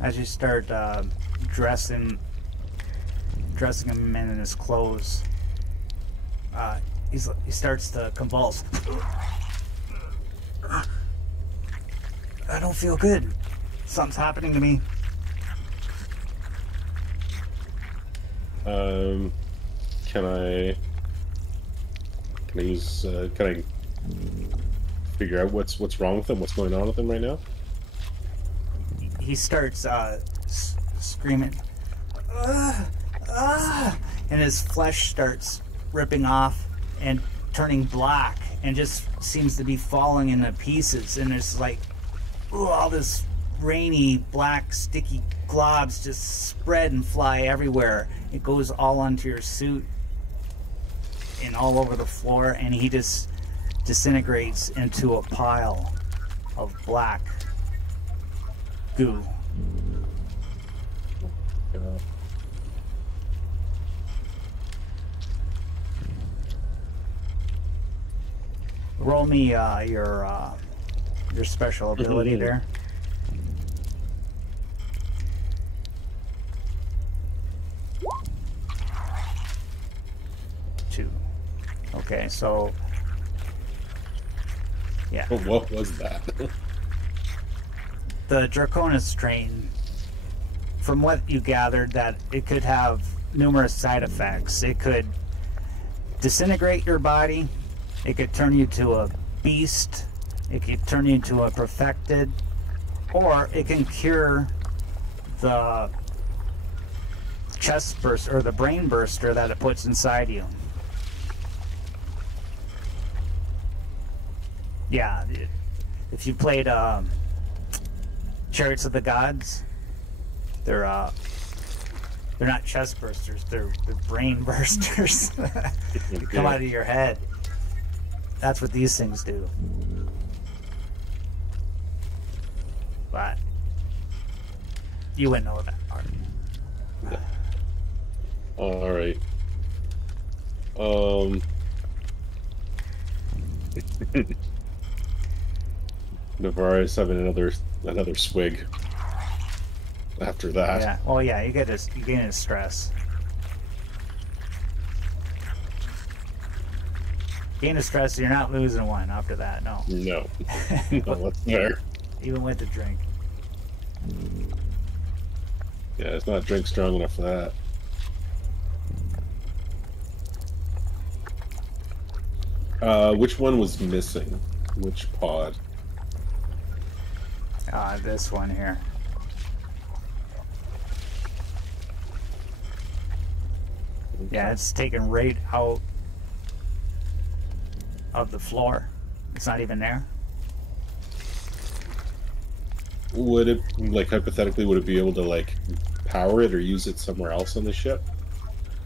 As you start dressing him in his clothes, he starts to convulse. I don't feel good. Something's happening to me. Can I figure out what's wrong with him? What's going on with him right now? He starts screaming, and his flesh starts ripping off and turning black, and just seems to be falling into pieces. And there's like all this rainy, black, sticky globs just spread and fly everywhere. It goes all onto your suit and all over the floor, and he just disintegrates into a pile of black goo. Roll me your special ability there. Two. Okay, so yeah. What was that? The Draconis strain, from what you gathered, that it could have numerous side effects. It could disintegrate your body. It could turn you to a beast. It could turn you into a perfected. Or it can cure the chest burst or the brain burster that it puts inside you. Yeah, if you played Chariots of the Gods, they're not chest bursters, they're brain bursters. Come out of your head. That's what these things do. But you wouldn't know that part. All right. Narvarre's having another swig after that. Yeah. Well, yeah. You gain a stress. Gain a stress. You're not losing one after that. No. No. No, that's fair. Even with the drink. Yeah, it's not drink strong enough for that. Which one was missing? Which pod? This one here. Yeah, it's taken right out of the floor. It's not even there. Would it, like, hypothetically, would it be able to, like, power it or use it somewhere else on the ship?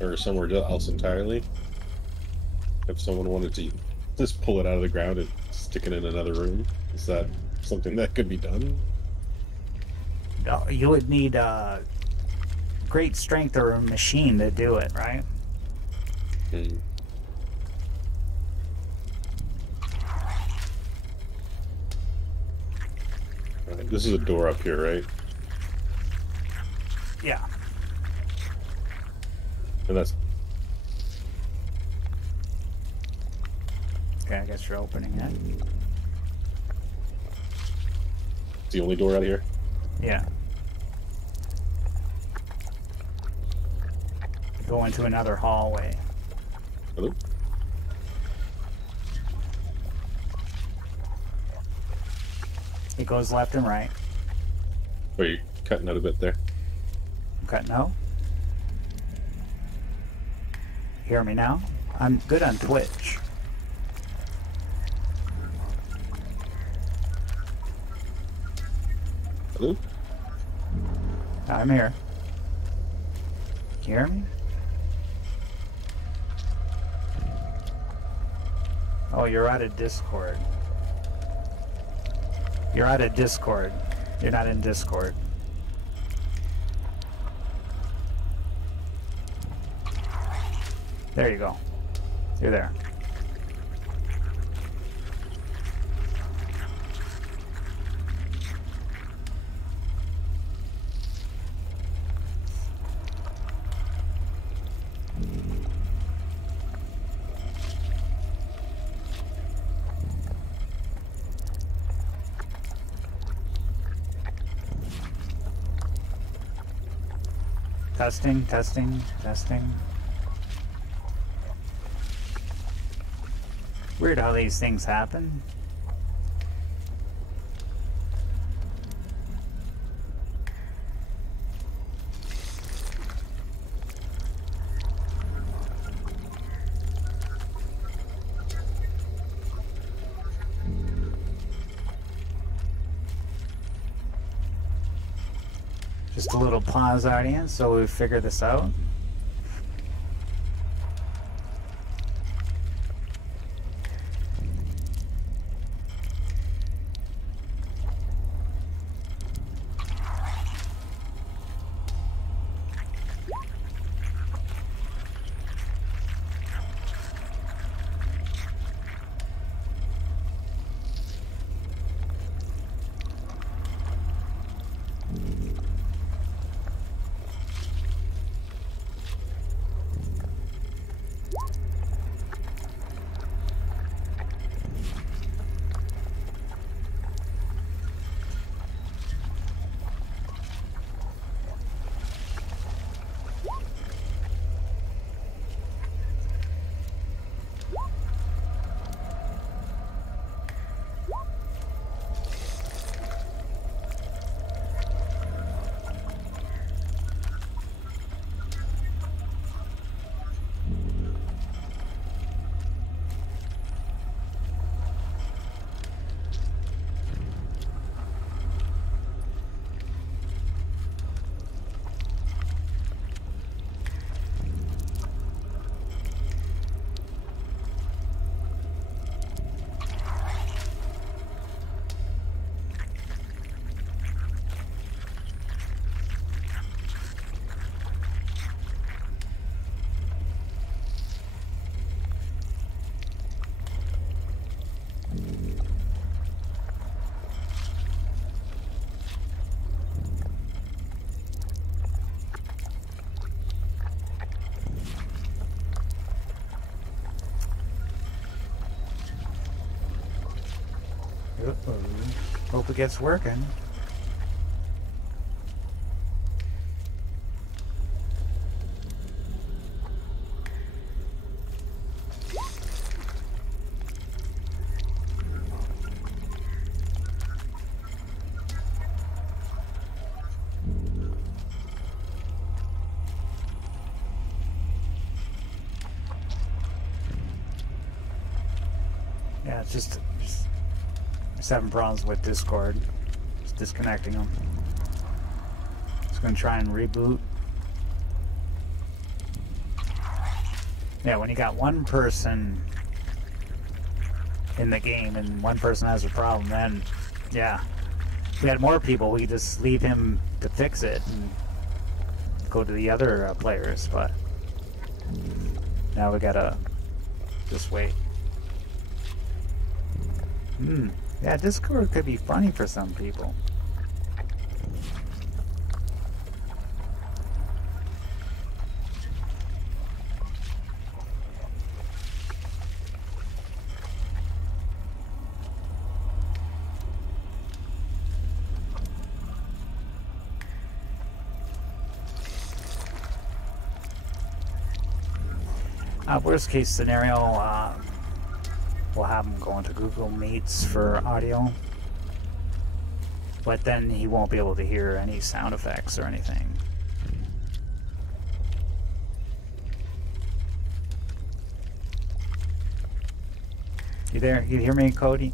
Or somewhere else entirely? If someone wanted to just pull it out of the ground and stick it in another room? Is that something that could be done? No, you would need great strength or a machine to do it, right? Hmm. Right, this is a door up here, right? Yeah. And that's... Okay, I guess you're opening it. It's the only door out of here? Yeah. Go into another hallway. Hello? It goes left and right. Oh, you're cutting out a bit there. Cut no. Hear me now? I'm good on Twitch. Hello? I'm here. Can you hear me? Oh, you're out of Discord. You're out of Discord. You're not in Discord. There you go. You're there. Testing, testing, testing. Weird how these things happen. Just a little pause, audience, so we figure this out. Hope it gets working. Yeah, it's just having problems with Discord. Just disconnecting them. Just gonna try and reboot. Yeah, when you got one person in the game and one person has a problem, then yeah. If we had more people, we could just leave him to fix it and go to the other players, but now we gotta just wait. Yeah, Discord could be funny for some people. Worst case scenario, we'll have him go into Google Meets for audio, but then he won't be able to hear any sound effects or anything. You there? You hear me, Coyote?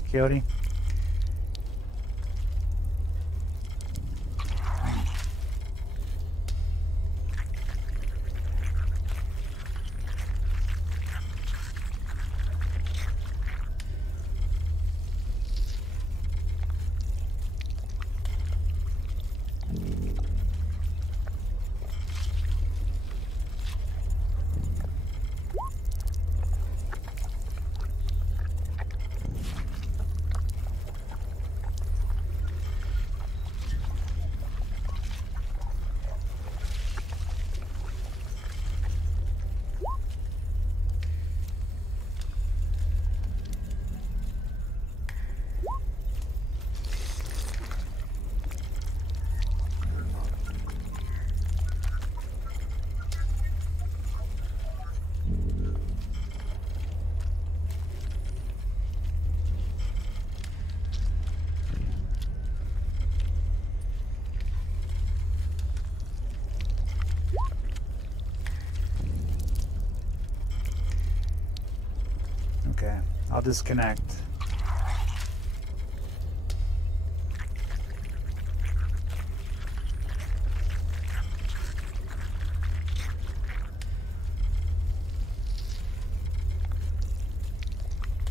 Okay, I'll disconnect.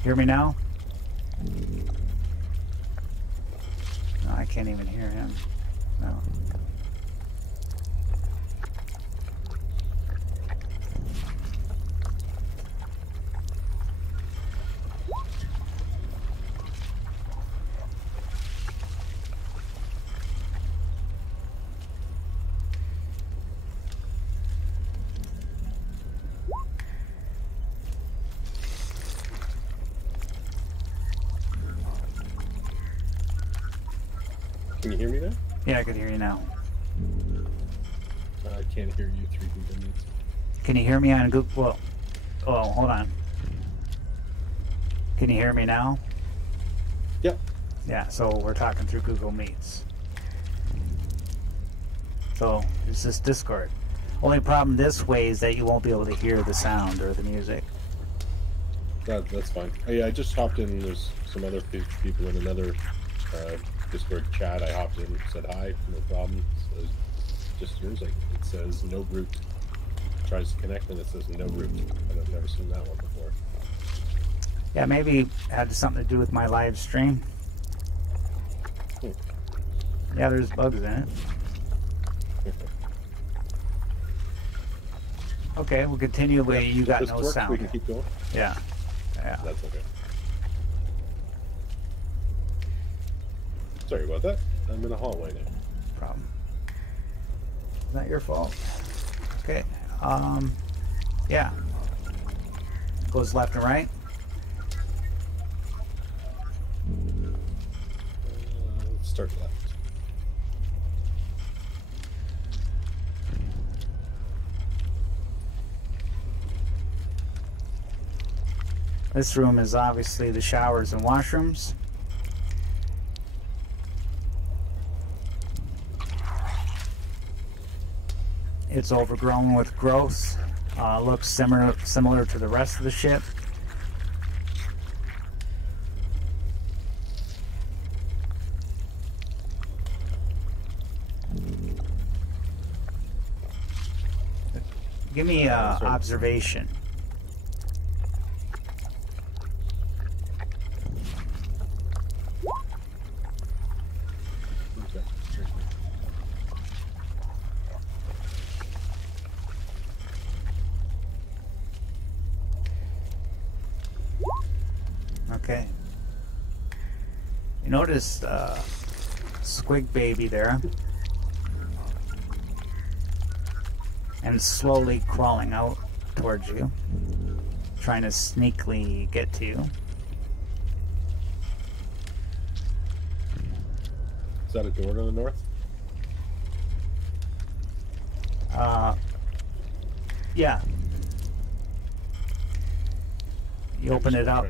Hear me now? No, I can't even hear him. No. Can you hear me now? Yeah, I can hear you now. I can't hear you through Google Meet. Can you hear me on Google? Well, oh, hold on. Can you hear me now? Yep. Yeah, so we're talking through Google Meets. So it's just Discord. Only problem this way is that you won't be able to hear the sound or the music. That's fine. Oh, yeah, I just hopped in. There's some other people in another Discord chat. I hopped in, said hi, no problem. So just yours, like it says no root. Tries to connect and it says no root. I've never seen that one before. Yeah, maybe it had something to do with my live stream. Yeah, there's bugs in it. Okay, we'll continue the way you got no sound. We can keep going. Yeah. Yeah. That's okay. Sorry about that. I'm in a hallway now. Problem. It's not your fault. Okay. Yeah. Goes left and right. start left. This room is obviously the showers and washrooms. It's overgrown with growth. Looks similar to the rest of the ship. Give me observation. Okay. You notice squig baby there, and slowly crawling out towards you, trying to sneakily get to you. Is that a door to the north? Yeah. You open it up,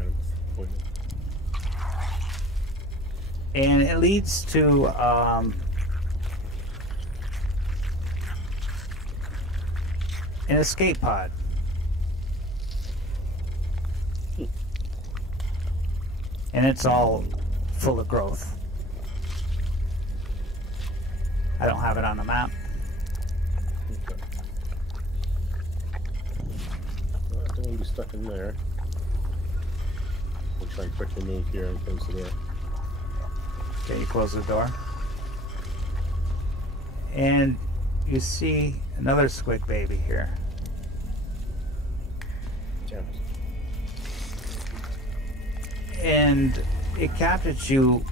and it leads to an escape pod. And it's all full of growth. I don't have it on the map. Okay. Well, I don't want to be stuck in there. We'll try and quickly move here and close the door. Okay, you close the door. And you see another squid baby here. Damn it. And it captures you.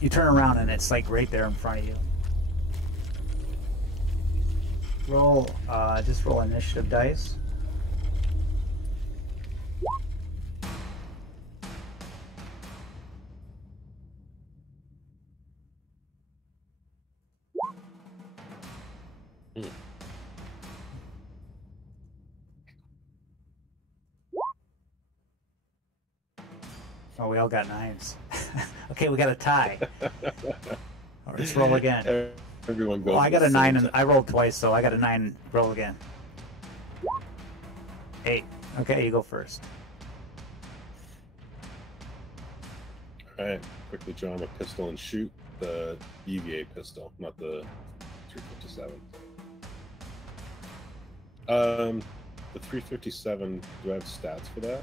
You turn around and it's like right there in front of you. Roll, just roll initiative dice. Oh, we all got 9s. Okay, we got a tie. Let's roll again. Everyone goes. Well, I got a 9 and I rolled twice, so I got a 9. Roll again. 8. Okay, you go first. All right, quickly draw my pistol and shoot the EVA pistol, not the 357. The 357. Do I have stats for that?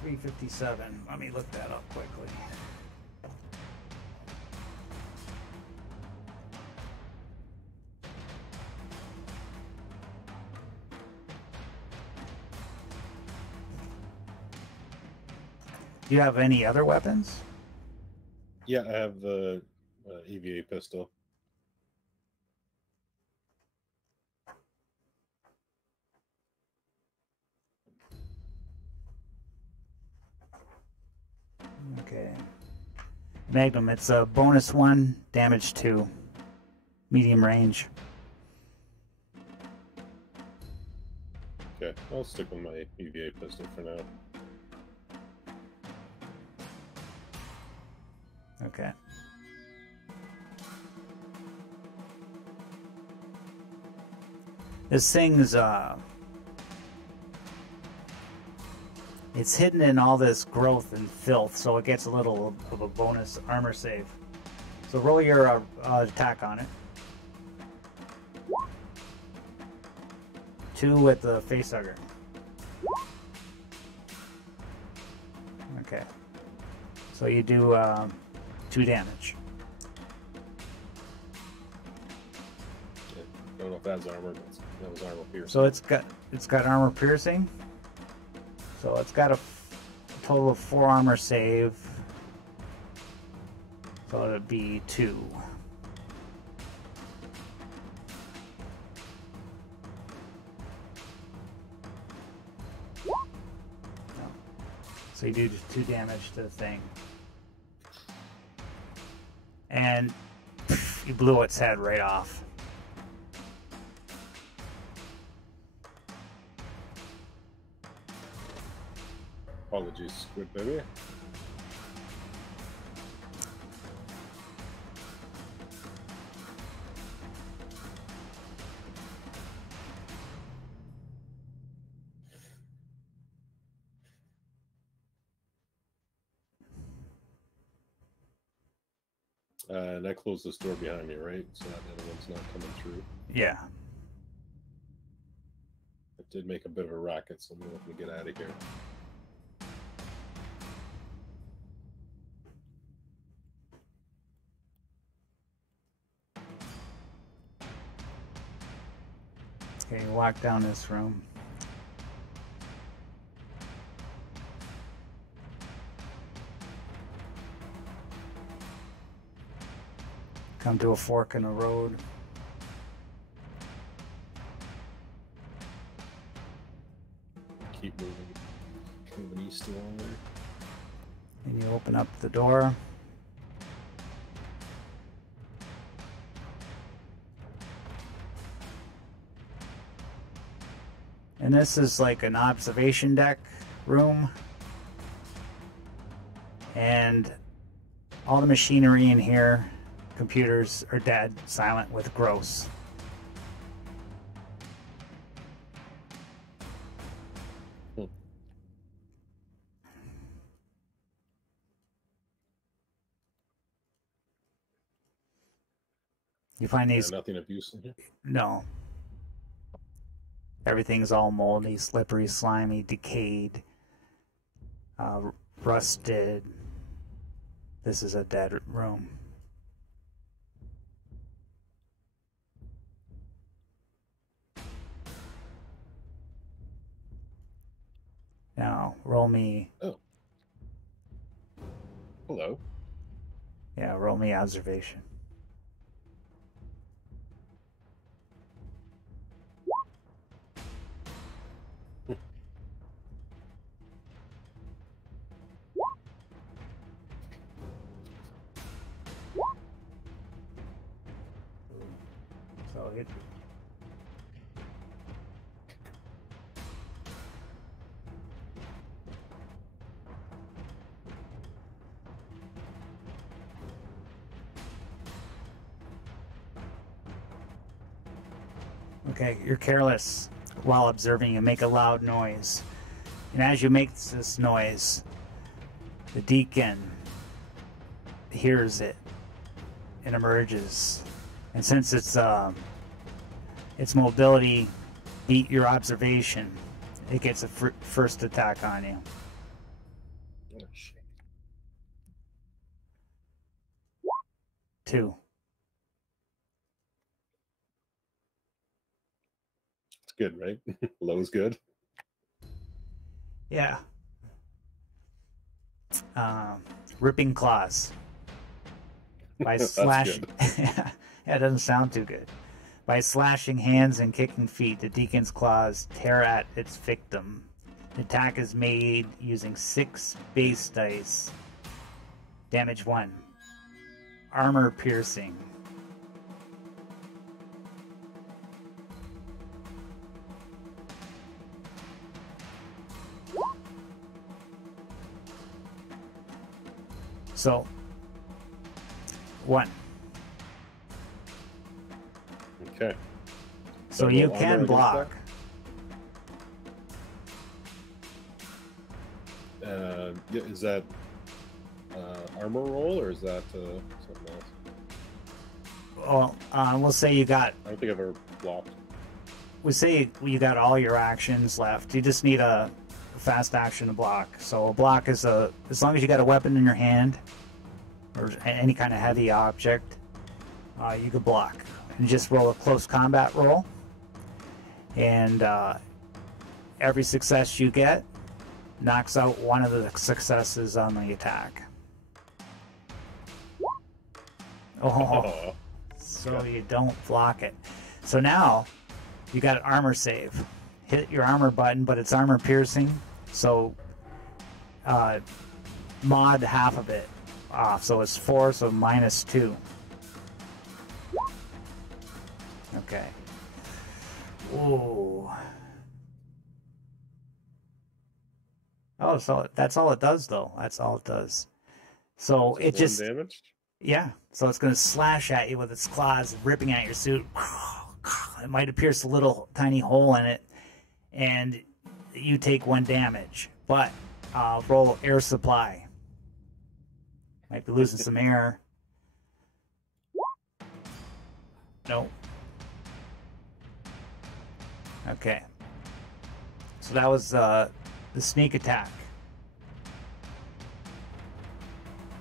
357. Let me look that up quickly. Do you have any other weapons? Yeah, I have the EVA pistol. Okay. Magnum, it's a bonus 1, damage 2, medium range. Okay, I'll stick with my EVA pistol for now. Okay. This thing's it's hidden in all this growth and filth, so it gets a little of a bonus armor save. So roll your attack on it. 2 with the facehugger. Okay. So you do 2 damage. I don't know if that's armor, but that was armor piercing. So it's got armor piercing. So it's got a total of 4 armor save. So it'd be 2. So you do just 2 damage to the thing. And you blew its head right off. Apologies, Squid Baby. And I closed this door behind me, right? So that the other one's not coming through. Yeah. It did make a bit of a racket, so I'm going to get out of here. Okay, you walk down this room. Come to a fork in the road. Keep moving east along there. And you open up the door. And this is like an observation deck room. And all the machinery in here, computers are dead, silent with gross. You find these... nothing of use in here? No. Everything's all moldy, slippery, slimy, decayed, rusted. This is a dead room. Now, roll me... Oh. Hello. Yeah, roll me observation. So it... Okay, you're careless while observing and make a loud noise. And as you make this noise, the deacon hears it and emerges. And since its mobility beat your observation, it gets a first attack on you. Oh, shit. 2. It's good, right? Low's good. Yeah. Ripping claws. By slash. Yeah, it doesn't sound too good. By slashing hands and kicking feet, the deacon's claws tear at its victim. The attack is made using 6 base dice. Damage 1. Armor piercing. So, 1. Okay. So you can block. Is that armor roll or is that something else? Well, we'll say you got... I don't think I've ever blocked. We'll say you got all your actions left. You just need a fast action to block. So a block is as long as you got a weapon in your hand or any kind of heavy object, you could block. And just roll a close combat roll, and every success you get knocks out one of the successes on the attack. Oh, so you don't block it. So now you got an armor save. Hit your armor button, but it's armor piercing, so mod half of it off, so it's 4, so -2. Okay. Ooh. Oh, so that's all it does, though. That's all it does. So it just damaged. Yeah. So it's going to slash at you with its claws, ripping at your suit. It might have pierced a little tiny hole in it, and you take 1 damage. But roll air supply. Might be losing some air. Nope. Okay. So that was the sneak attack.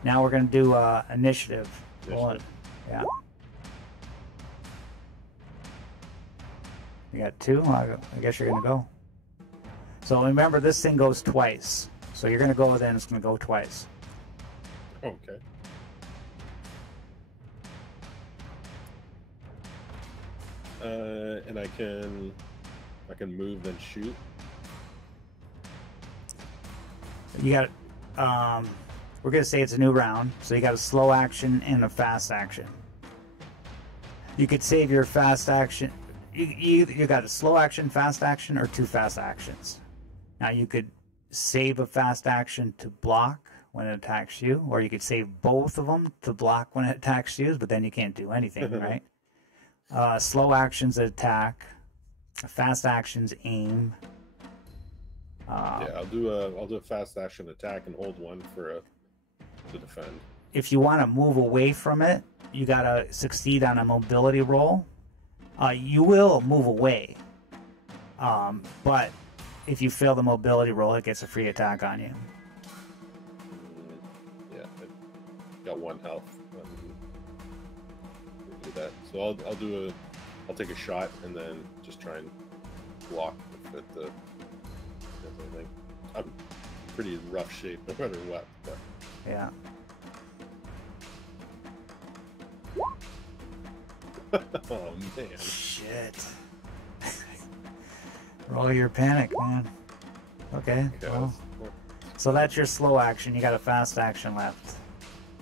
Now we're going to do initiative. Yeah. You got 2? I guess you're going to go. So remember, this thing goes twice. So you're going to go, then it's going to go twice. Okay. And I can move then shoot. You got we're going to say it's a new round, so you got a slow action and a fast action. You could save your fast action. You got a slow action, fast action, or 2 fast actions. Now you could save a fast action to block when it attacks you, or you could save both of them to block when it attacks you, but then you can't do anything, right? Slow actions attack, fast actions aim. Yeah, I'll do a fast action attack and hold 1 for to defend. If you want to move away from it, you gotta succeed on a mobility roll. You will move away, but if you fail the mobility roll, it gets a free attack on you. Yeah, I got 1 health. Do that. So I'll take a shot and then just try and block the thing. I'm pretty rough shape no matter what. But. Yeah. Oh man. Shit. Roll your panic, man. Okay. Well, so that's your slow action. You got a fast action left.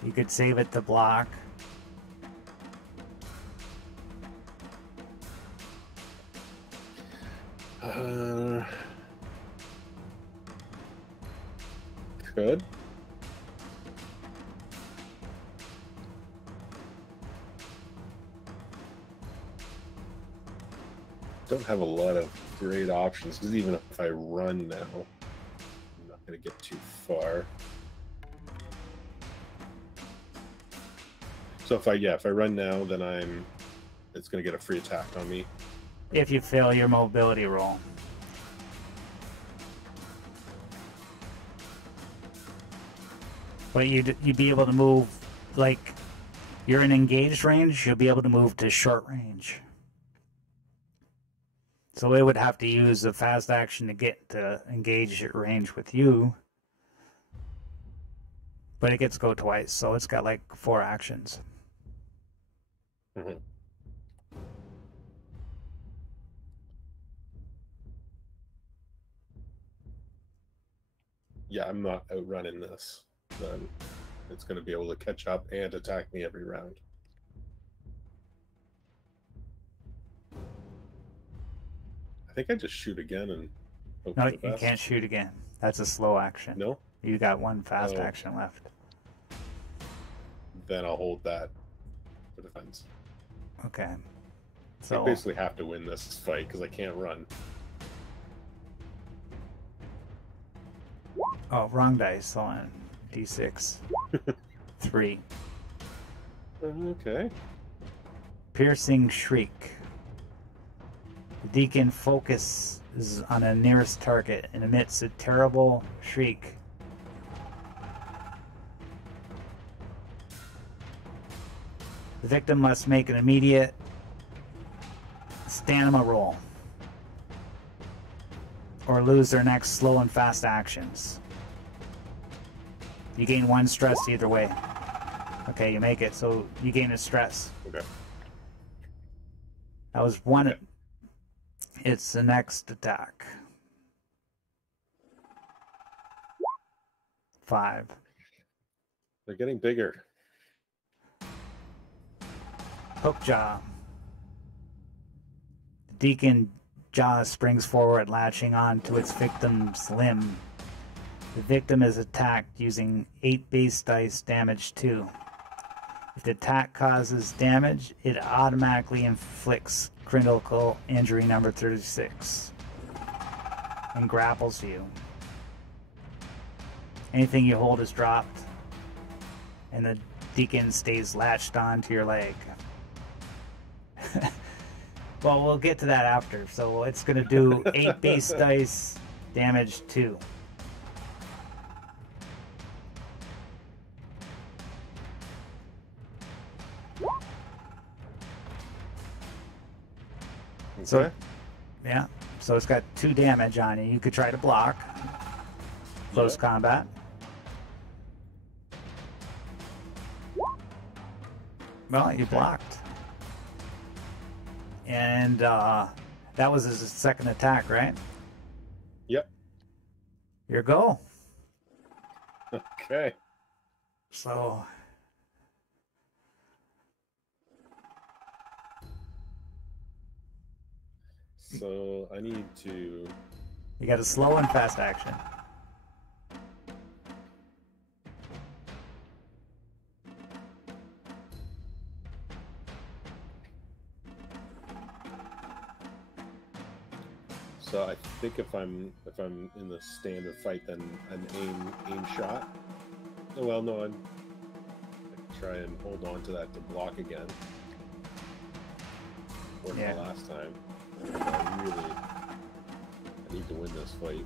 You could save it to block. Could. Don't have a lot of great options because even if I run now, I'm not going to get too far. So if I run now, then it's going to get a free attack on me. If you fail your mobility roll. But you'd be able to move, like, you're in engaged range, you'll be able to move to short range. So it would have to use a fast action to get to engage range with you. But it gets to go twice, so it's got like 4 actions. Mm-hmm. Yeah, I'm not outrunning this. Then it's going to be able to catch up and attack me every round. I think I just shoot again and hope No, for the you best. can't shoot again. That's a slow action. No? You got 1 fast action left. Then I'll hold that for defense. Okay. So I basically have to win this fight because I can't run. Oh, wrong dice. Hold on. D6. 3. Okay. Piercing shriek. The deacon focuses on the nearest target and emits a terrible shriek. The victim must make an immediate stamina roll or lose their next slow and fast actions. You gain 1 stress either way. Okay, you make it, so you gain a stress. Okay. That was 1. Okay. It's the next attack. 5. They're getting bigger. Hookjaw. The deacon jaw springs forward, latching on to its victim's limb. The victim is attacked using 8 base dice, damage 2. If the attack causes damage, it automatically inflicts critical injury number 36 and grapples you. Anything you hold is dropped, and the deacon stays latched onto your leg. Well, we'll get to that after. So it's going to do 8 base dice, damage 2. Okay. So, yeah. So it's got 2 damage on you. You could try to block. Close combat. Well, you blocked. And that was his second attack, right? Yep. Your go. Okay. So I need to... you got a slow and fast action. So I think if I'm in the standard fight, then an aim shot. Oh, well, no, I can try and hold on to that to block again. Worked the last time. I need to win this fight.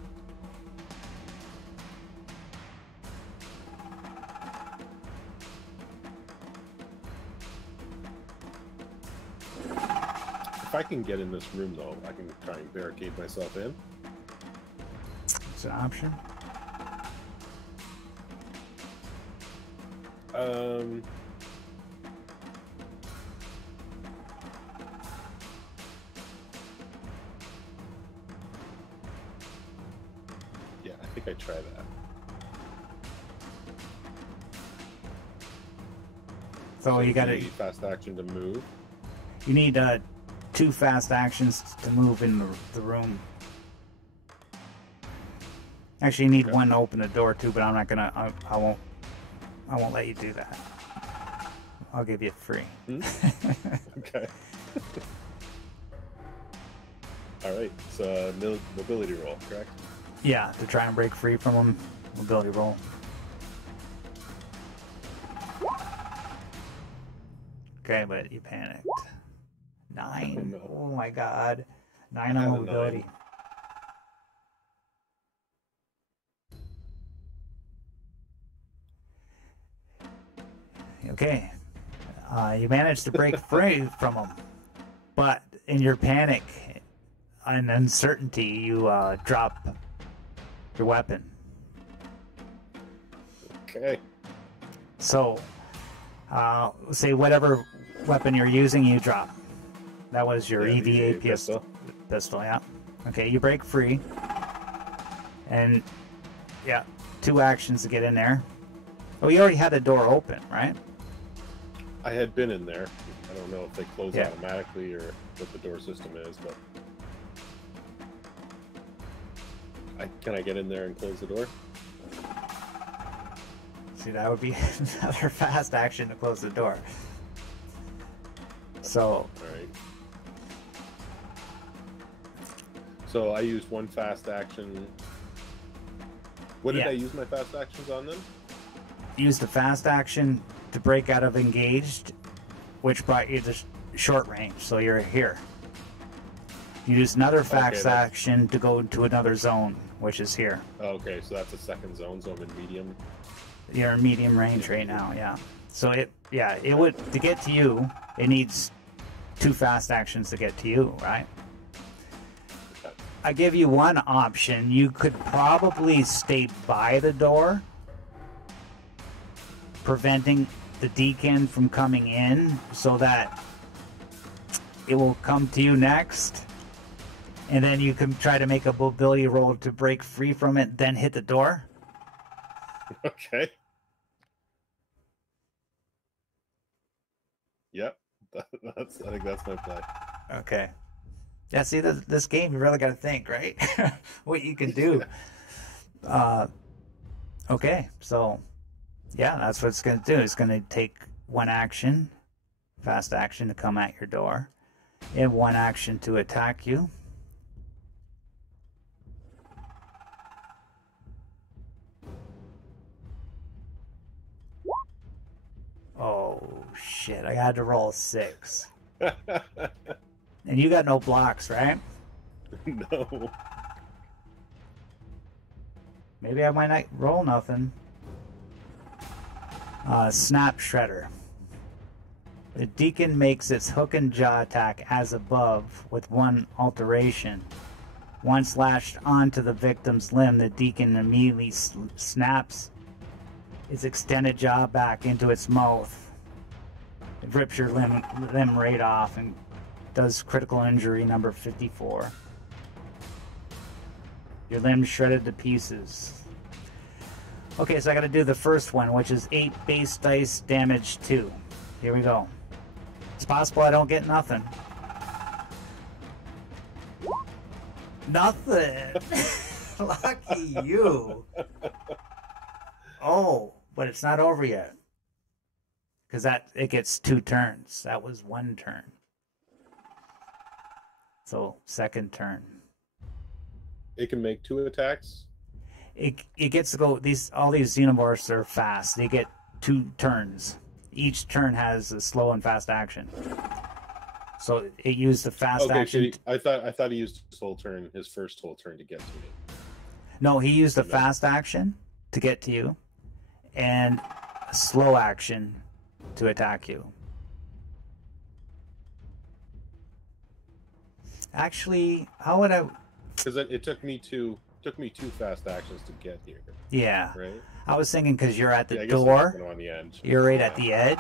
If I can get in this room, though, I can try and barricade myself in. It's an option. Yeah, I think I try that. So you got a fast action to move. You need 2 fast actions to move in the room. Actually, you need 1 to open the door too, but I'm not gonna. I won't let you do that. I'll give you it free. Okay. All right. It's a mobility roll, correct? Yeah, to try and break free from them. Mobility roll. Okay, but you panicked. 9. Oh, no. Oh my god. 9 on mobility. 9. Okay. You managed to break free from them. But in your panic and uncertainty, you drop your weapon. Okay. So, say whatever weapon you're using, you drop. That was your EVA pistol. Pistol, yeah. Okay, you break free. And, yeah, 2 actions to get in there. Oh, you already had the door open, right? I had been in there. I don't know if they close automatically or what the door system is, but... Can I get in there and close the door? See, that would be another fast action to close the door. So... All right. So I used 1 fast action. What did I use my fast actions on then? Use the fast action to break out of engaged, which brought you to short range, so you're here. You use another fast action to go to another zone, which is here. Okay, so that's a second zone, so I'm in medium. You're in medium range right now, yeah. So it would, to get to you, it needs 2 fast actions to get to you, right? I give you 1 option. You could probably stay by the door, preventing the deacon from coming in so that it will come to you next. And then you can try to make a mobility roll to break free from it, then hit the door. Okay. Yep. I think that's my play. Okay. Yeah, see, this game, you really got to think, right? What you can do. Okay, so, yeah, that's what it's going to do. It's going to take one action, fast action, to come at your door, and one action to attack you. Oh, shit, I had to roll a 6. And you got no blocks, right? No. Maybe I might not roll nothing. Snap Shredder. The Deacon makes its hook and jaw attack as above with one alteration. Once lashed onto the victim's limb, the Deacon immediately snaps its extended jaw back into its mouth. It rips your limb right off and does critical injury number 54. Your limb's shredded to pieces. Okay, so I gotta do the first one, which is 8 base dice, damage 2. Here we go. It's possible I don't get nothing. Nothing! Lucky you! Oh, but it's not over yet. Because it gets 2 turns. That was 1 turn. So, second turn. It can make 2 attacks. It gets to go. All these xenomorphs are fast. They get 2 turns. Each turn has a slow and fast action. So it used the fast action. So I thought he used his first whole turn to get to me. No, he used a fast action to get to you, and a slow action to attack you. Actually, how would I? Because it took me 2 fast actions to get here. Yeah. Right. I was thinking because you're at the I guess door. on the edge. You're right at the edge.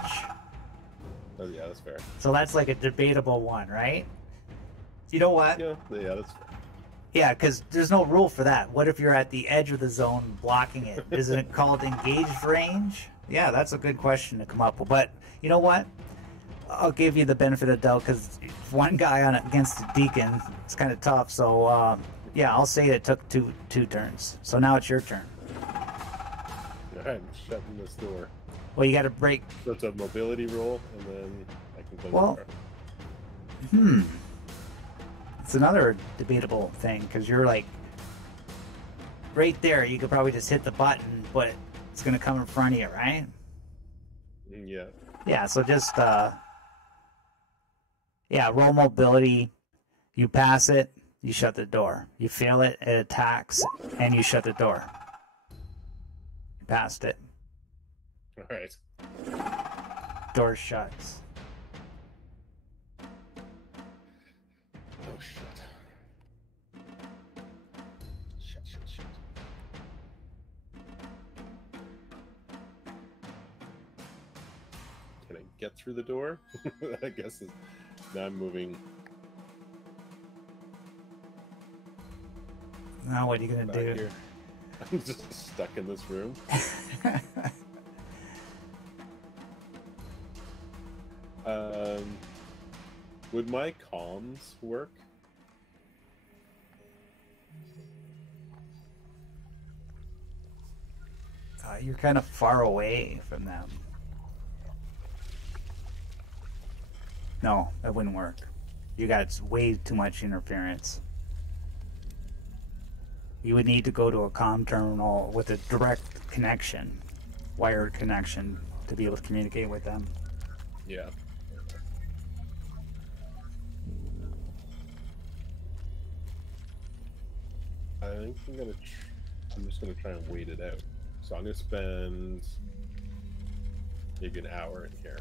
Oh, yeah, that's fair. So that's like a debatable one, right? You know what? Yeah, that's fair. Yeah, because there's no rule for that. What if you're at the edge of the zone blocking it? Is it called engaged range? Yeah, that's a good question to come up with. But you know what? I'll give you the benefit of the doubt because one guy on against the Deacon, it's kind of tough. So yeah, I'll say it took two turns. So now it's your turn. I'm shutting this door. Well, you got to break. So it's a mobility roll, and then I can close the door. It's another debatable thing because you're like right there. You could probably just hit the button, but it's gonna come in front of you, right? Yeah. Yeah. So just roll mobility. You pass it, you shut the door. You fail it, it attacks, and you shut the door. You passed it. All right. Door shuts. Oh shit. Shit. Can I get through the door? I guess now I'm moving. Now what are you gonna do? Here. I'm just stuck in this room. Would my comms work? You're kind of far away from them. No, that wouldn't work. You got way too much interference. You would need to go to a comm terminal with a direct connection, wired connection, to be able to communicate with them. Yeah. I think I'm just gonna try and wait it out. So I'm gonna spend maybe an hour in here,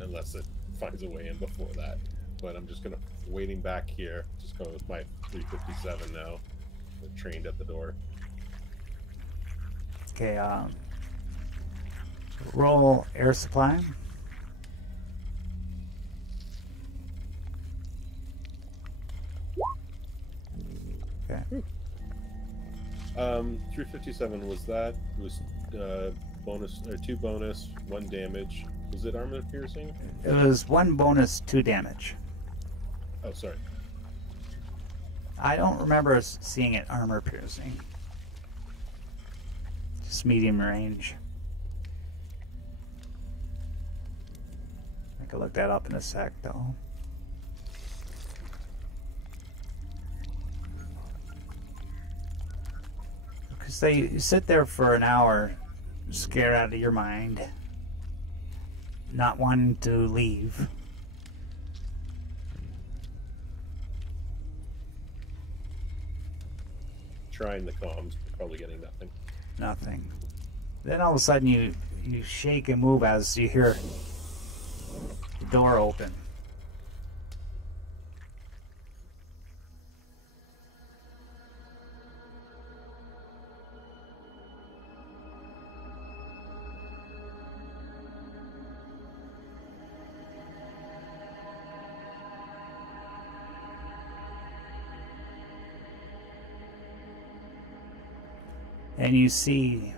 unless it finds a way in before that. But I'm just gonna waiting back here. Just going with my 357 now. We're trained at the door. Okay. Roll air supply. Okay. 357 was that? It was bonus or 2 bonus, 1 damage. Was it armor piercing? It was 1 bonus, 2 damage. Oh, sorry. I don't remember us seeing it armor piercing. Just medium range. I could look that up in a sec, though. Because you sit there for an hour, scared out of your mind, not wanting to leave. Trying the comms, probably getting nothing. Nothing. Then all of a sudden you shake and move as you hear the door open. And you see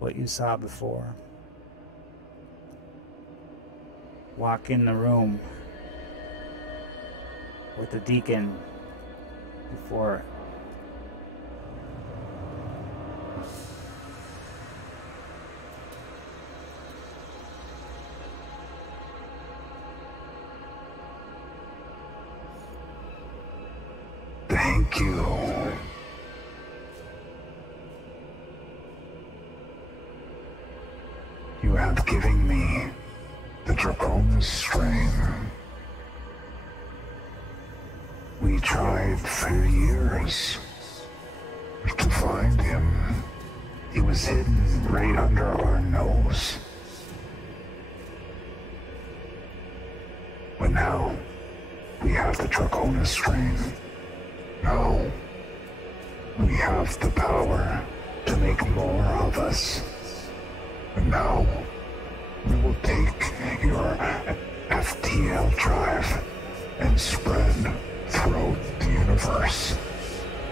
what you saw before. Walk in the room with the deacon before. Thank you. You have given me the Draconis strain. We tried for years to find him. He was hidden right under our nose. But now, we have the Draconis strain. Now, we have the power to make more of us. And now, we will take your FTL drive and spread throughout the universe.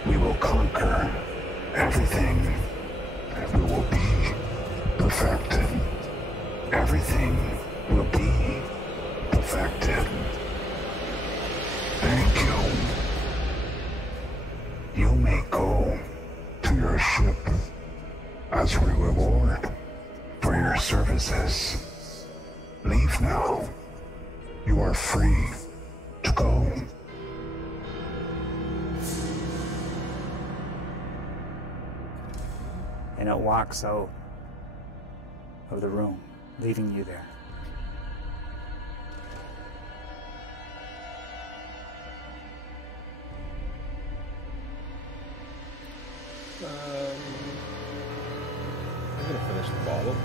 We will conquer everything. We will be perfected. Everything will be perfected. Thank you. You may go to your ship as a reward for your services. Leave now. You are free to go. And it walks out of the room, leaving you there. I'm gonna finish the bottle.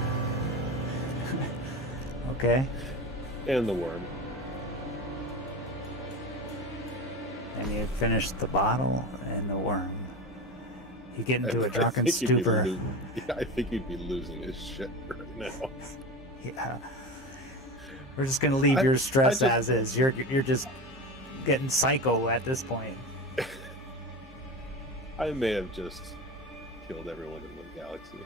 Okay. And the worm. And you finish the bottle and the worm. You get into a drunken I think stupor. I think he'd be losing his shit right now. Yeah. We're just gonna leave your stress as is. You're just getting psycho at this point. I may have just killed everyone in the galaxy.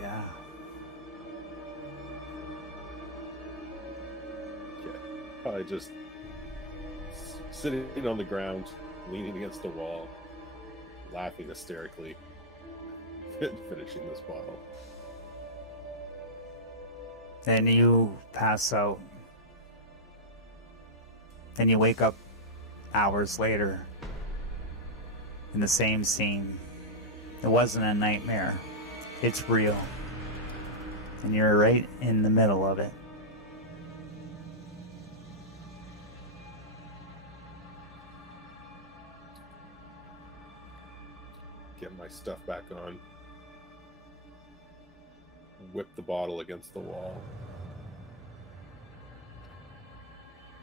Yeah. Yeah. Probably just sitting on the ground, leaning against the wall, laughing hysterically, finishing this bottle. Then you pass out. Then you wake up hours later in the same scene. It wasn't a nightmare. It's real. And you're right in the middle of it. Get my stuff back on. Whip the bottle against the wall.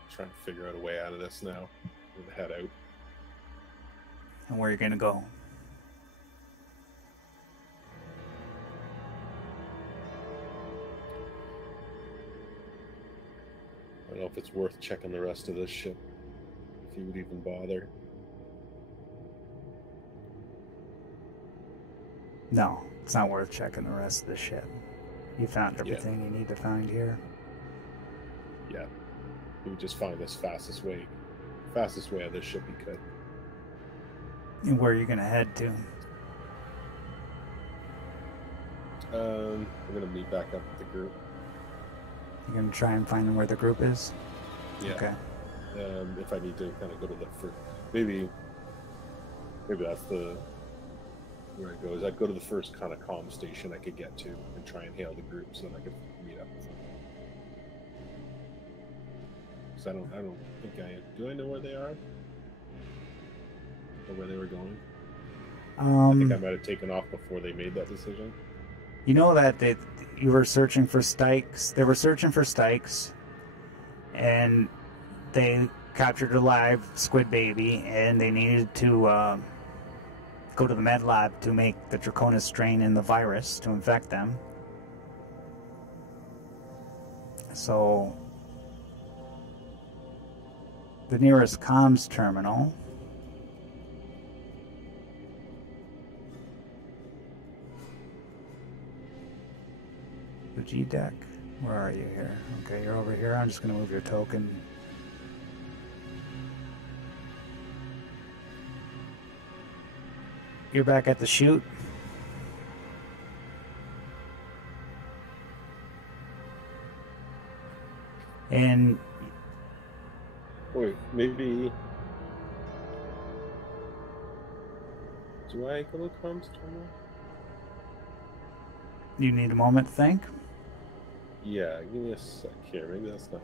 Trying to figure out a way out of this now. And head out. And where you're gonna go. I don't know if it's worth checking the rest of this ship. If you would even bother. No, it's not worth checking the rest of the ship. You found everything you need to find here. Yeah. We would just find this fastest way on this ship we could. And where are you going to head to? We're going to meet back up with the group. You're going to try and find where the group is? Yeah. Okay. If I need to kind of go to the first... Maybe that's the... Where I go is I'd go to the first kind of comm station I could get to and try and hail the group so that I could meet up with them. Because I don't think do I know where they are? Or where they were going? I think I might have taken off before they made that decision. You know that you were searching for Stykes. They were searching for Stykes, and they captured a live squid baby, and they needed to go to the med lab to make the Draconis strain in the virus to infect them. So the nearest comms terminal the G deck. Where are you here? Okay, you're over here. I'm just going to move your token. You're back at the chute. And wait, maybe do I go to comms terminal? You need a moment to think? Yeah, give me a sec here. Maybe that's not.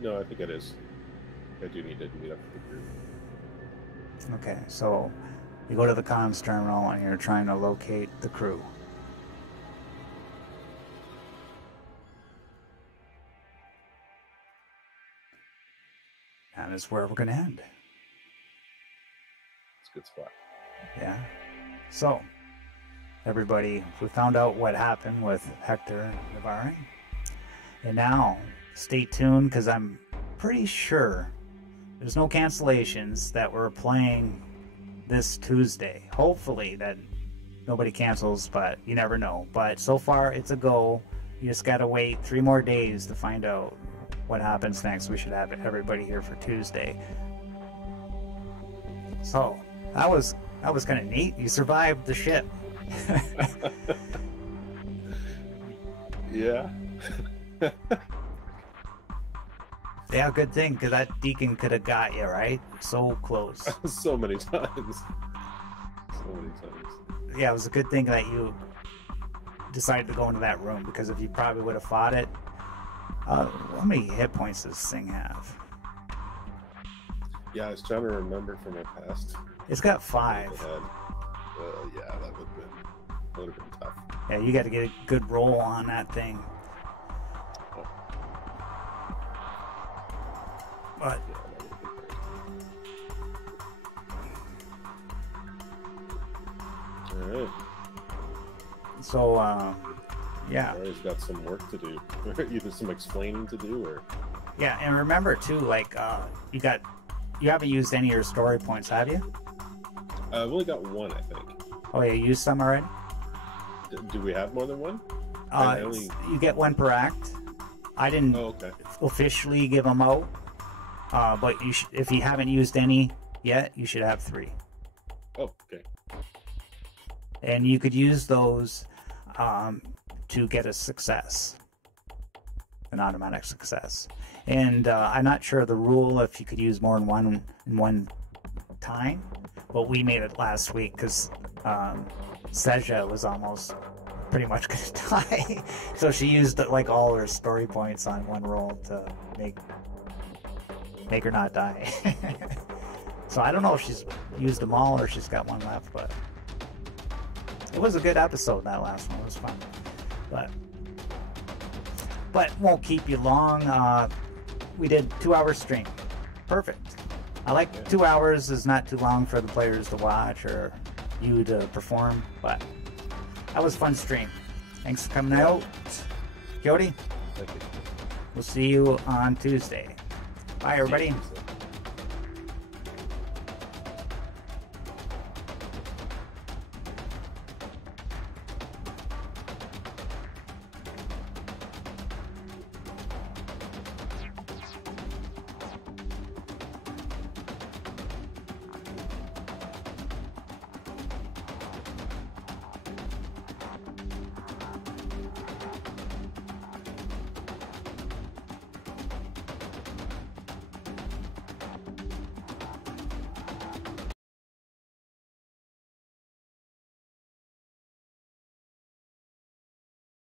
No, I think it is. I do need to meet up with the group. Okay, so you go to the comms terminal and you're trying to locate the crew. That is where we're going to end. It's a good spot. Yeah. So, everybody, we found out what happened with Hector Narvarre. And now, stay tuned, because I'm pretty sure there's no cancellations that we're playing this Tuesday. Hopefully that nobody cancels, but you never know. But so far, it's a go. You just got to wait 3 more days to find out what happens next. We should have everybody here for Tuesday. So, that was kind of neat. You survived the ship. Yeah. Yeah, good thing, because that deacon could have got you, right? So close. So many times. Yeah, it was a good thing that you decided to go into that room, because if you probably would have fought it. How many hit points does this thing have? Yeah, I was trying to remember from my past. It's got 5. Yeah, that would have been tough. Yeah, you got to get a good roll on that thing. But all right. So, yeah. He's got some work to do. Either some explaining to do, or yeah. And remember too, like you haven't used any of your story points, have you? I've only got 1, I think. Oh, yeah, you used some already. Do we have more than 1? You get 1 per act. I didn't officially give them out, but if you haven't used any yet, you should have 3. Oh, okay. And you could use those to get a success, an automatic success. And I'm not sure of the rule if you could use more than one in one time, but we made it last week because Seja was almost pretty much going to die. So she used like all her story points on one roll to make her not die. So I don't know if she's used them all or she's got 1 left, but it was a good episode, that last one. It was fun. But won't keep you long. We did 2-hour stream. Perfect. I like 2 hours is not too long for the players to watch or you to perform, but that was a fun stream. Thanks for coming out. Jody, Thank you. we'll see you on Tuesday. Bye, everybody. See you.